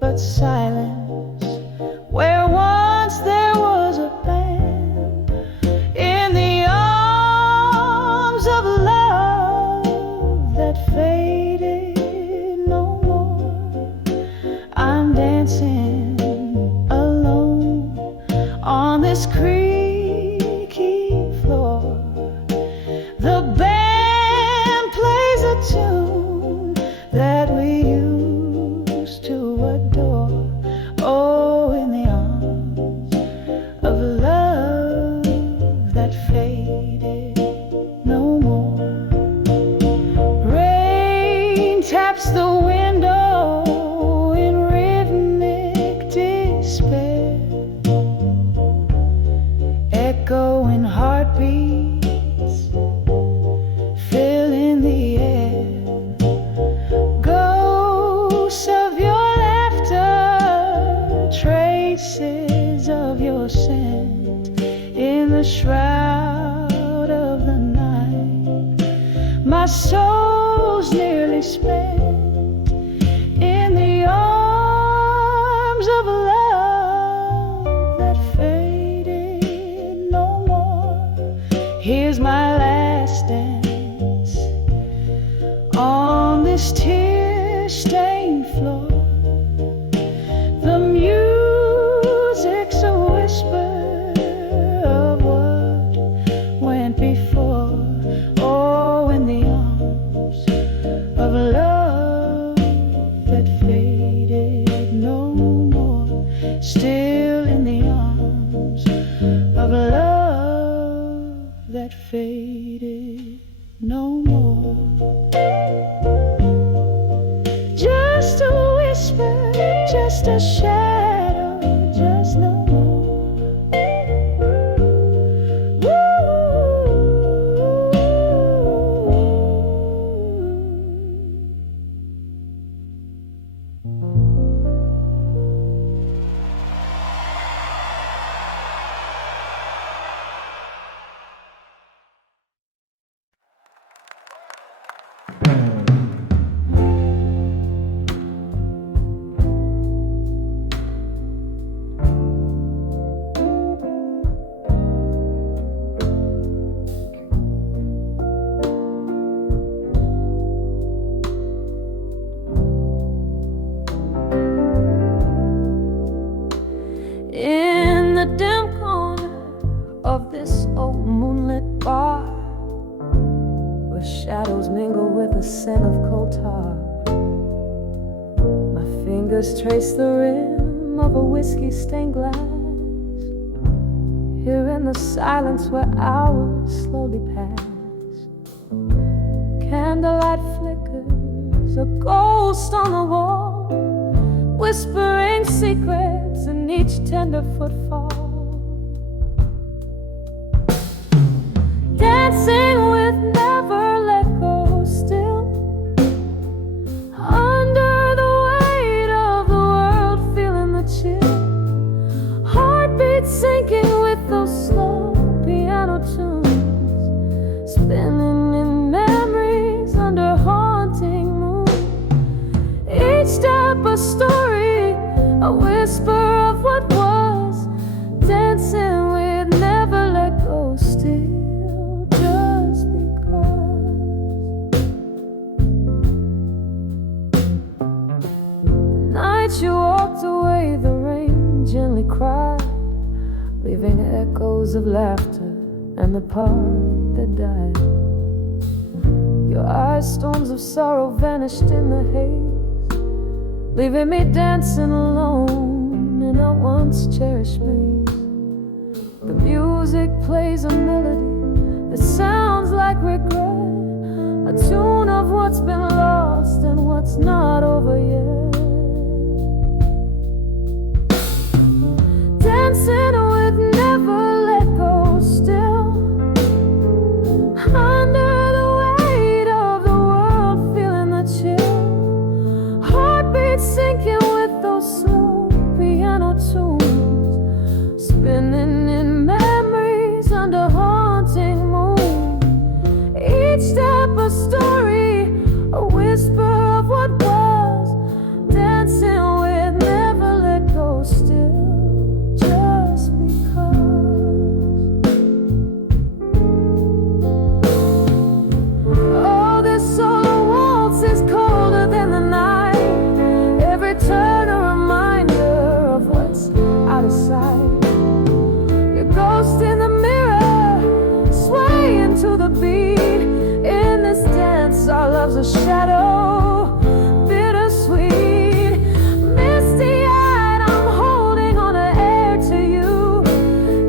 but silence. Where once there was a band, in the arms of love that faded no more. I'm dancing alone on this creaky floor. The band plays a tune that we used to adore. Oh, in the arms of love that faded no more. Rain taps the window in rhythmic despair, echoing heartbeats filling the air. Ghosts of your laughter, traces of your scent in the shroud of the night. My soul's nearly spent in the arms of love that faded no more. Here's my last dance on this tear-stained floor. The music's a whisper of what went before. Oh, in the arms of love that faded no more. Still in the arms of love that faded no more. Just a whisper, just a shadow, just no more. In the dim corner of this old moonlit bar, where shadows mingle with the scent of coal tar, my fingers trace the rim of a whiskey-stained glass. Here in the silence where hours slowly pass, candlelight flickers, a ghost on the wall, whispering secrets in each tender footfall. Dancing with never let go still, under the weight of the world, feeling the chill. Heartbeats sinking with those slow piano tunes, spinning in memories under haunting moon. Each step a story, a whisper of what was, dancing with never let go still, just because. The night you walked away, the rain gently cried, leaving echoes of laughter and the part that died. Your eyes, storms of sorrow, vanished in the haze, leaving me dancing alone in a once cherished maze. The music plays a melody that sounds like regret, a tune of what's been lost and what's not over yet. Dancing with never let go still, under the weight of the world, feeling the chill. Heartbeats sinking with those slow piano tunes, spinning in memories under haunting moon. Each day story, a whisper of what was, dancing with never let go still, just because. Oh, this solo waltz is colder than the night, every turn a reminder of what's out of sight. Your ghost in the mirror, swaying to the beat. In this dance, our love's a shadow, bittersweet. Misty-eyed, I'm holding on to air to you.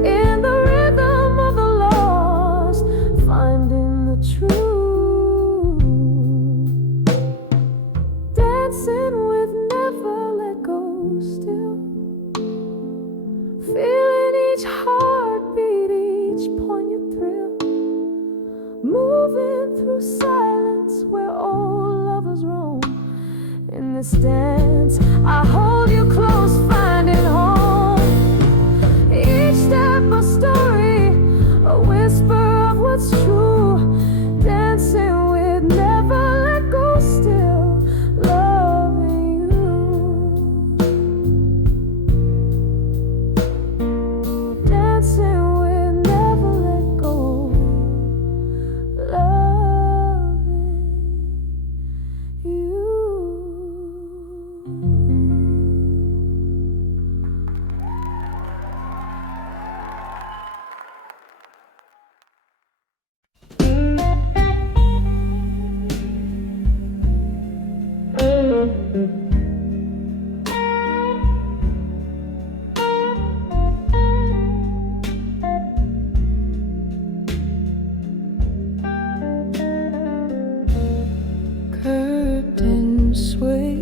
In the rhythm of the lost, finding the truth. Dancing with never let go still. Feeling each heartbeat, each poignant thrill. Moving through silence where old lovers roam. In this dance, I hold you close, finding home. Each step a story, a whisper of what's true. Dancing with never let go still, loving you. Dancing with never let go, loving you. Curtains sway,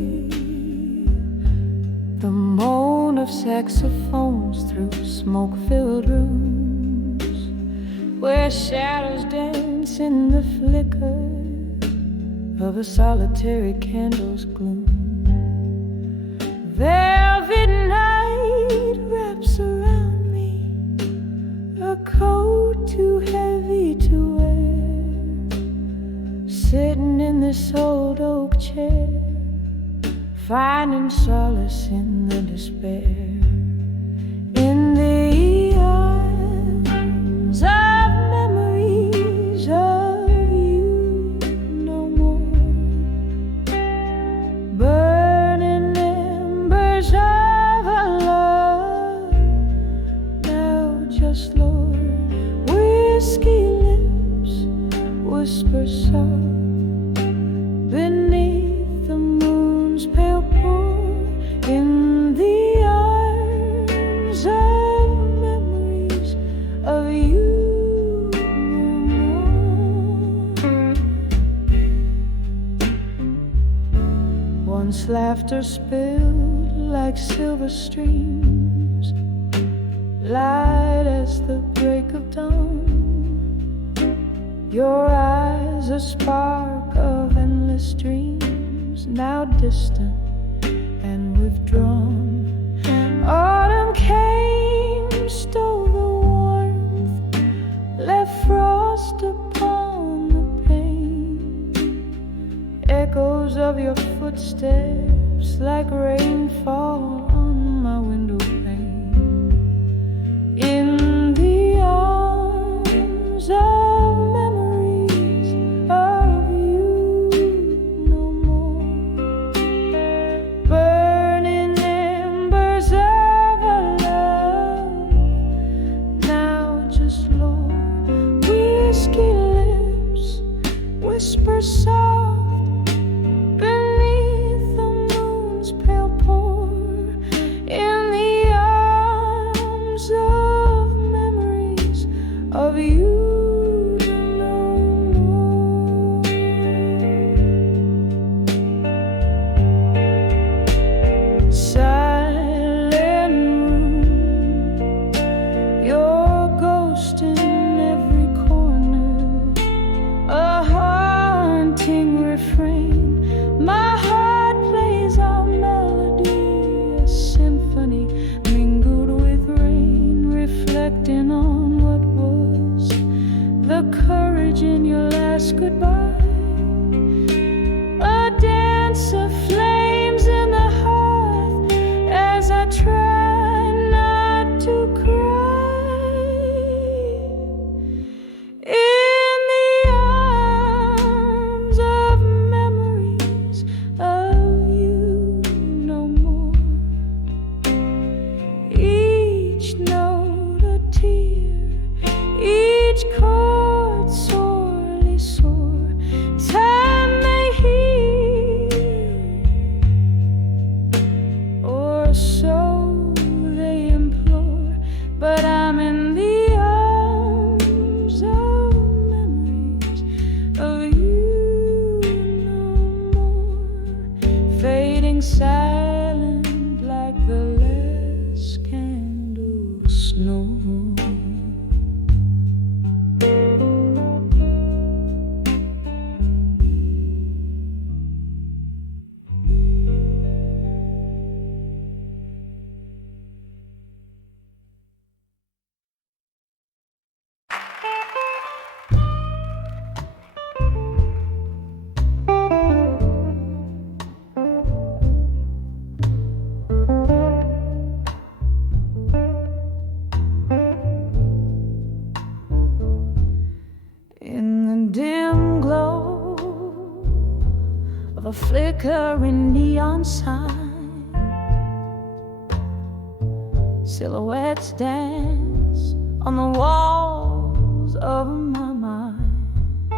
the moan of saxophones through smoke-filled rooms, where shadows dance in the flicker of a solitary candle's gloom. Velvet night wraps around me, a coat too heavy to wear. Sitting in this old oak chair, finding solace in the despair. In the arms of memories of you no more. Burning embers of a love, now just Lord. Whiskey lips whisper soft beneath the moon's pale pour. In the arms of memories of you no more. Once laughter spilled like silver streams, light as the break of dawn. Your eyes a spark of endless dreams, now distant and withdrawn. Autumn came, stole the warmth, left frost upon the pane. Echoes of your footsteps like rainfall on my window pane. In the arms of whisper soft beneath the moon's pale pour. In the arms of memories of you no more. Silent room, your ghost in every corner, a haunting refrain. My heart plays our melody, a symphony mingled with rain, reflecting on what was, the courage in your last goodbye. a flickering neon sign. Silhouettes dance on the walls of my mind.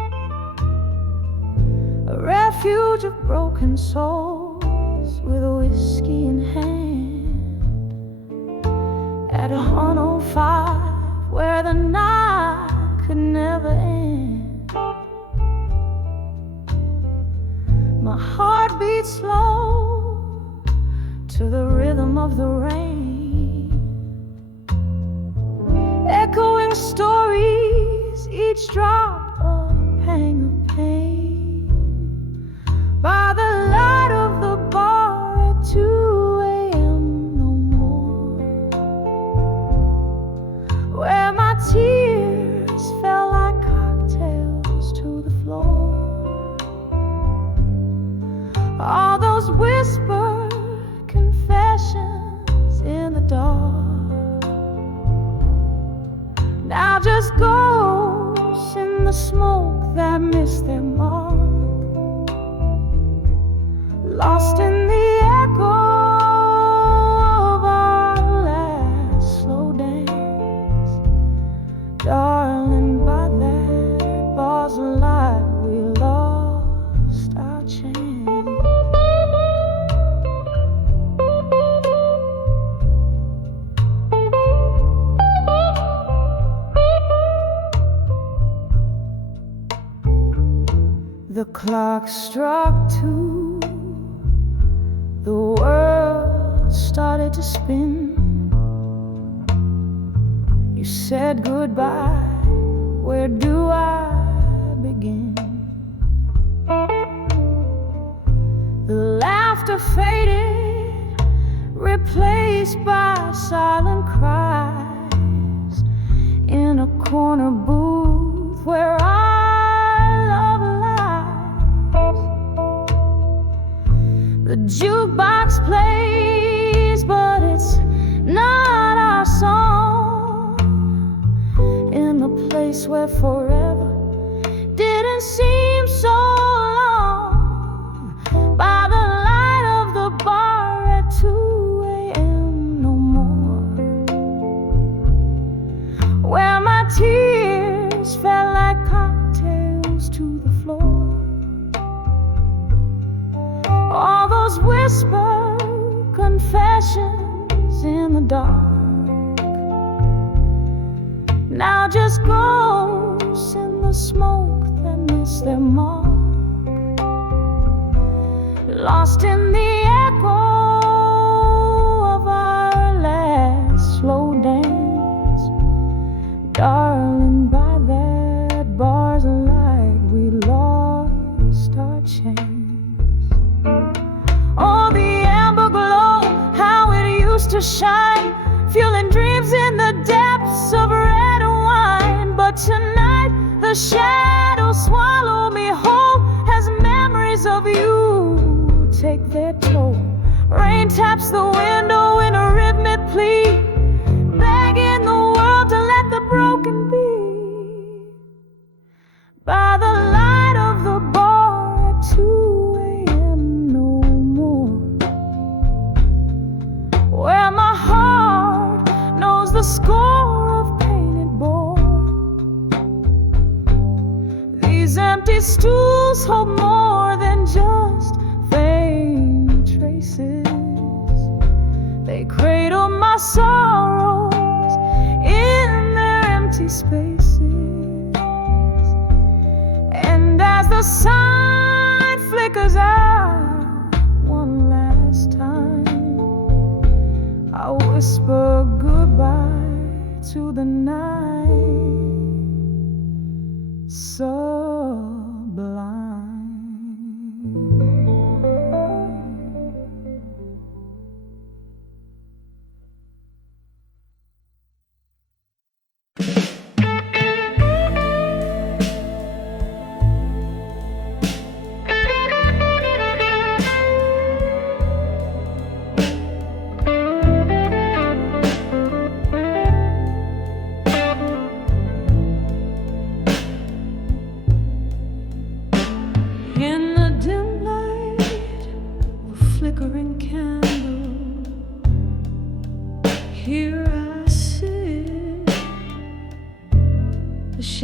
A refuge of broken souls with whiskey in hand. At 105 where the night could never end. My heart beats slow to the rhythm of the rain, echoing stories, each drop a pang of pain. By the light of the bar at 2 a.m. no more, where my tears fell like cocktails to the floor. All those whispered confessions in the dark, now just ghosts in the smoke that missed their mark, lost in the echo of our last slow dance. Darling, by that bar's light we lost our chance. The clock struck 2, the world started to spin. You said goodbye, where do I begin? The laughter faded, replaced by silent cries in a corner booth where the jukebox plays, but it's not our song. In the place where forever didn't seem so long. By the light of the bar at 2 a.m. no more, where my tears fell like cocktails to the floor. All those whispered confessions in the dark, now just ghosts in the smoke that missed their mark, lost in the echo of our last slow dance. Darling, by that bar's light we lost our chance. Oh, the amber glow, how it used to shine, fueling dreams in the depths of red wine. But tonight the shadows swallow me whole as memories of you take their toll. Rain taps the window in a rhythmic plea, begging the world to let the broken be. By the light of the bar at 2 a.m. no more, where my heart knows the score of pain it bore. These empty stools hold more than just faint traces. They cradle my sorrows in their empty spaces. And as the sign flickers out one last time, I whisper goodbye to the night sublime.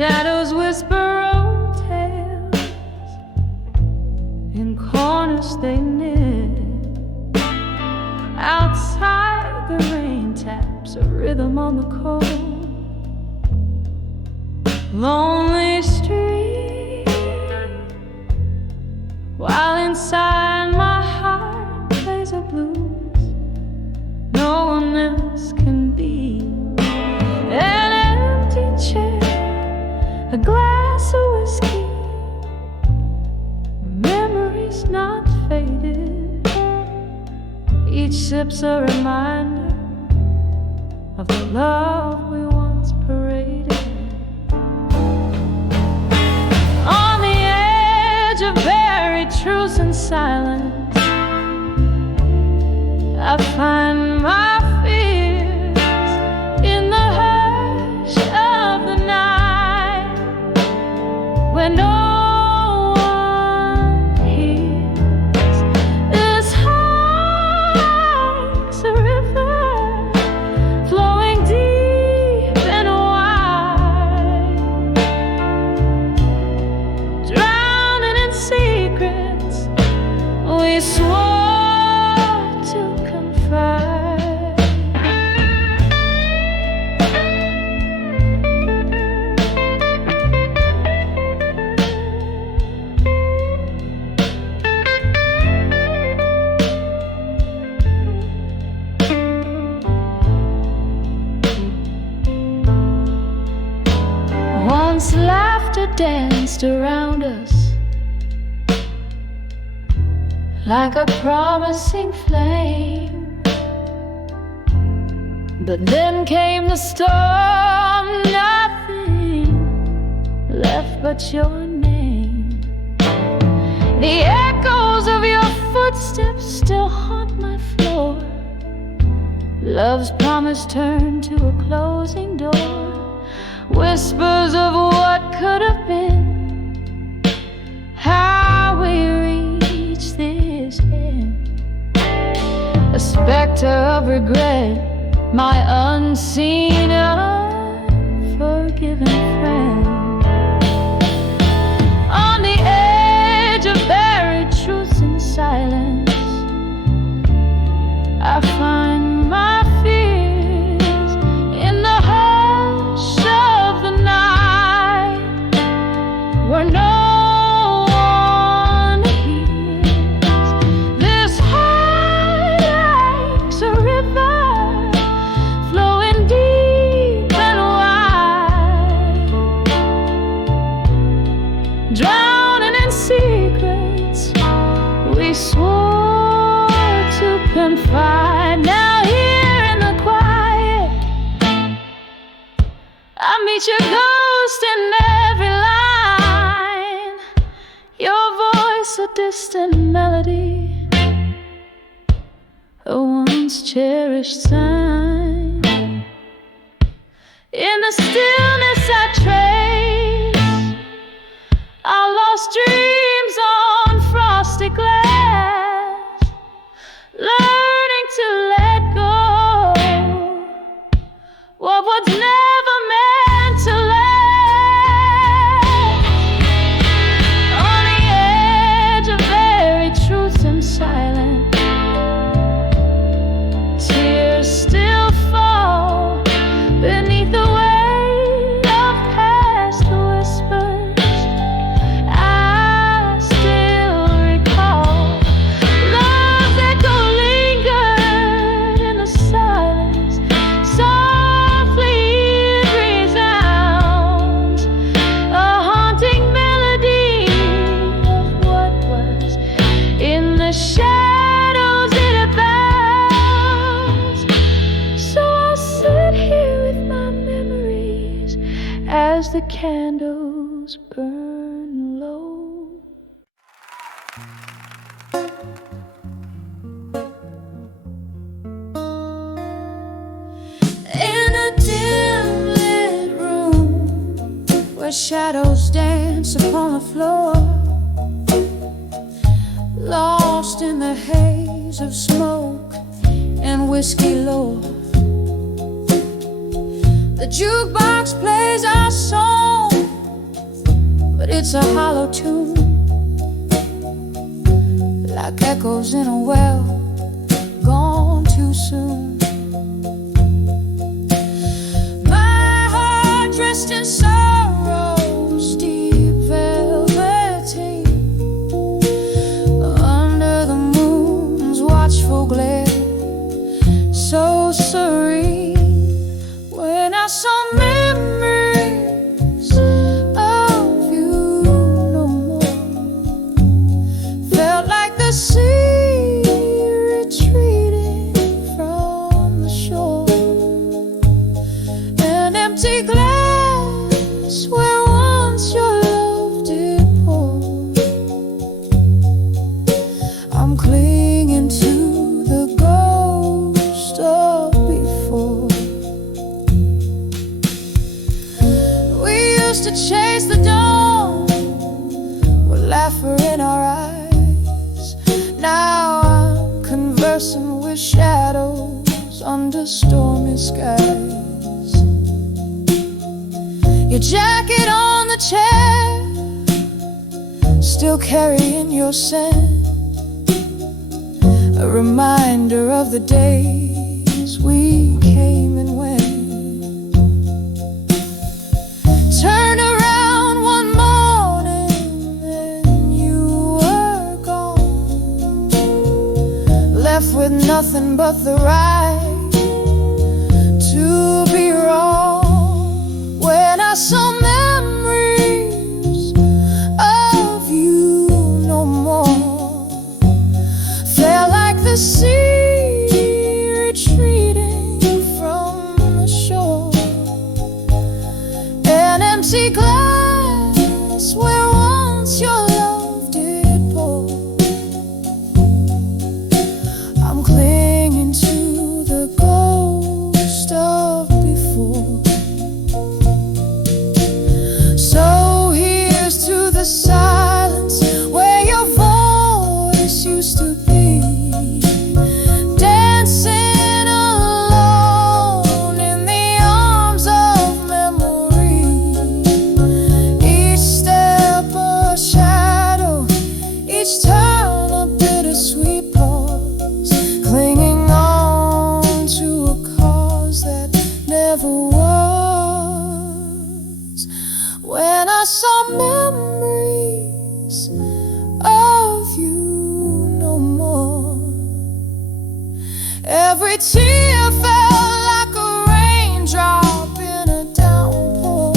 Shadows whisper old tales, in corners they knit. Outside the rain taps a rhythm on the cold, lonely street, while inside my heart plays a blues no one else can be. An empty chair, a glass of whiskey, memories not faded. Each sip's a reminder of the love we once paraded. On the edge of buried truths and silence, I find my fears in the hush of the night, when no one hears. This heart's a river flowing deep and wide, drowning in secrets we swore to confide. Once laughter danced around us like a promising flame, but then came the storm, nothing left but your name. The echoes of your footsteps still haunt my floor. Love's promise turned to a closing door. Whispers of what could have been, how we reached this end. A specter of regret, my unseen, unforgiven friend. On the edge of buried truths and silence, I find my fears in the hush of the night, where no one hears. This heart like's a river flowing deep and wide, drowning in secrets we swore to confide. Now here in the quiet, I meet your ghost in every line, your voice a distant melody, a once cherished sign. In the stillness I trace our lost dreams on frosty glass, learning to let go of what's never meant to last. On the edge of buried truth and silence, tears still fall beneath the weight of past whispers. I still recall love's echo lingered in the silence. Softly it resounds, a haunting melody of what was. In the shadows it abounds. So I'll sit here with my memories as the candles burn low. In a dim lit room where shadows dance upon the floor, lost in the haze of smoke and whiskey lore. The jukebox plays our song it's a hollow tune, like echoes in a well gone too soon. My heart dressed in sorrow's deep velveteen, under the moon's watchful glare, so serene. When I saw memories of you no more, felt like the sea retreating from the shore, an empty glass where once your love did pour. I'm clinging to the ghost of before. We used to chase the dawn with laughter in our eyes. Now I'm conversing with shadows under stormy skies. Your jacket on the chair, still carrying your scent, a reminder of the days we came and went. Turned around one morning and you were gone, left with nothing but the right to be wrong. When I saw memories of you no more, felt like the sea retreating from the shore, an empty glass where once your love did pour. I'm clinging to the ghost of before. So here's to the silence where your voice used to be, dancing alone in the arms of memory. Each step a shadow, each turn a bittersweet pause, clinging on to a cause that never was. When I saw memories of you no more, every tear fell like a raindrop in a downpour,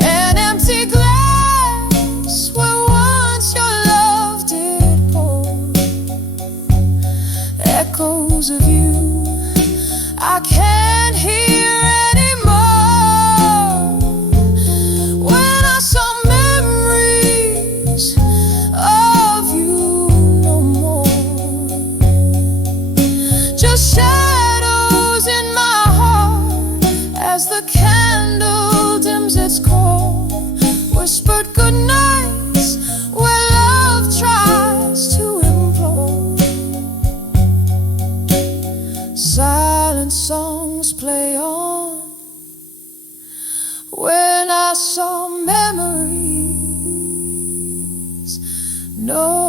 an empty glass where once your love did pour. Echoes of you I can't hear anymore. When I saw memories of you no more, just shadows in my heart as the candle dims its core, whispered good nights where love tries to implore. Silent songs play on when I saw memories no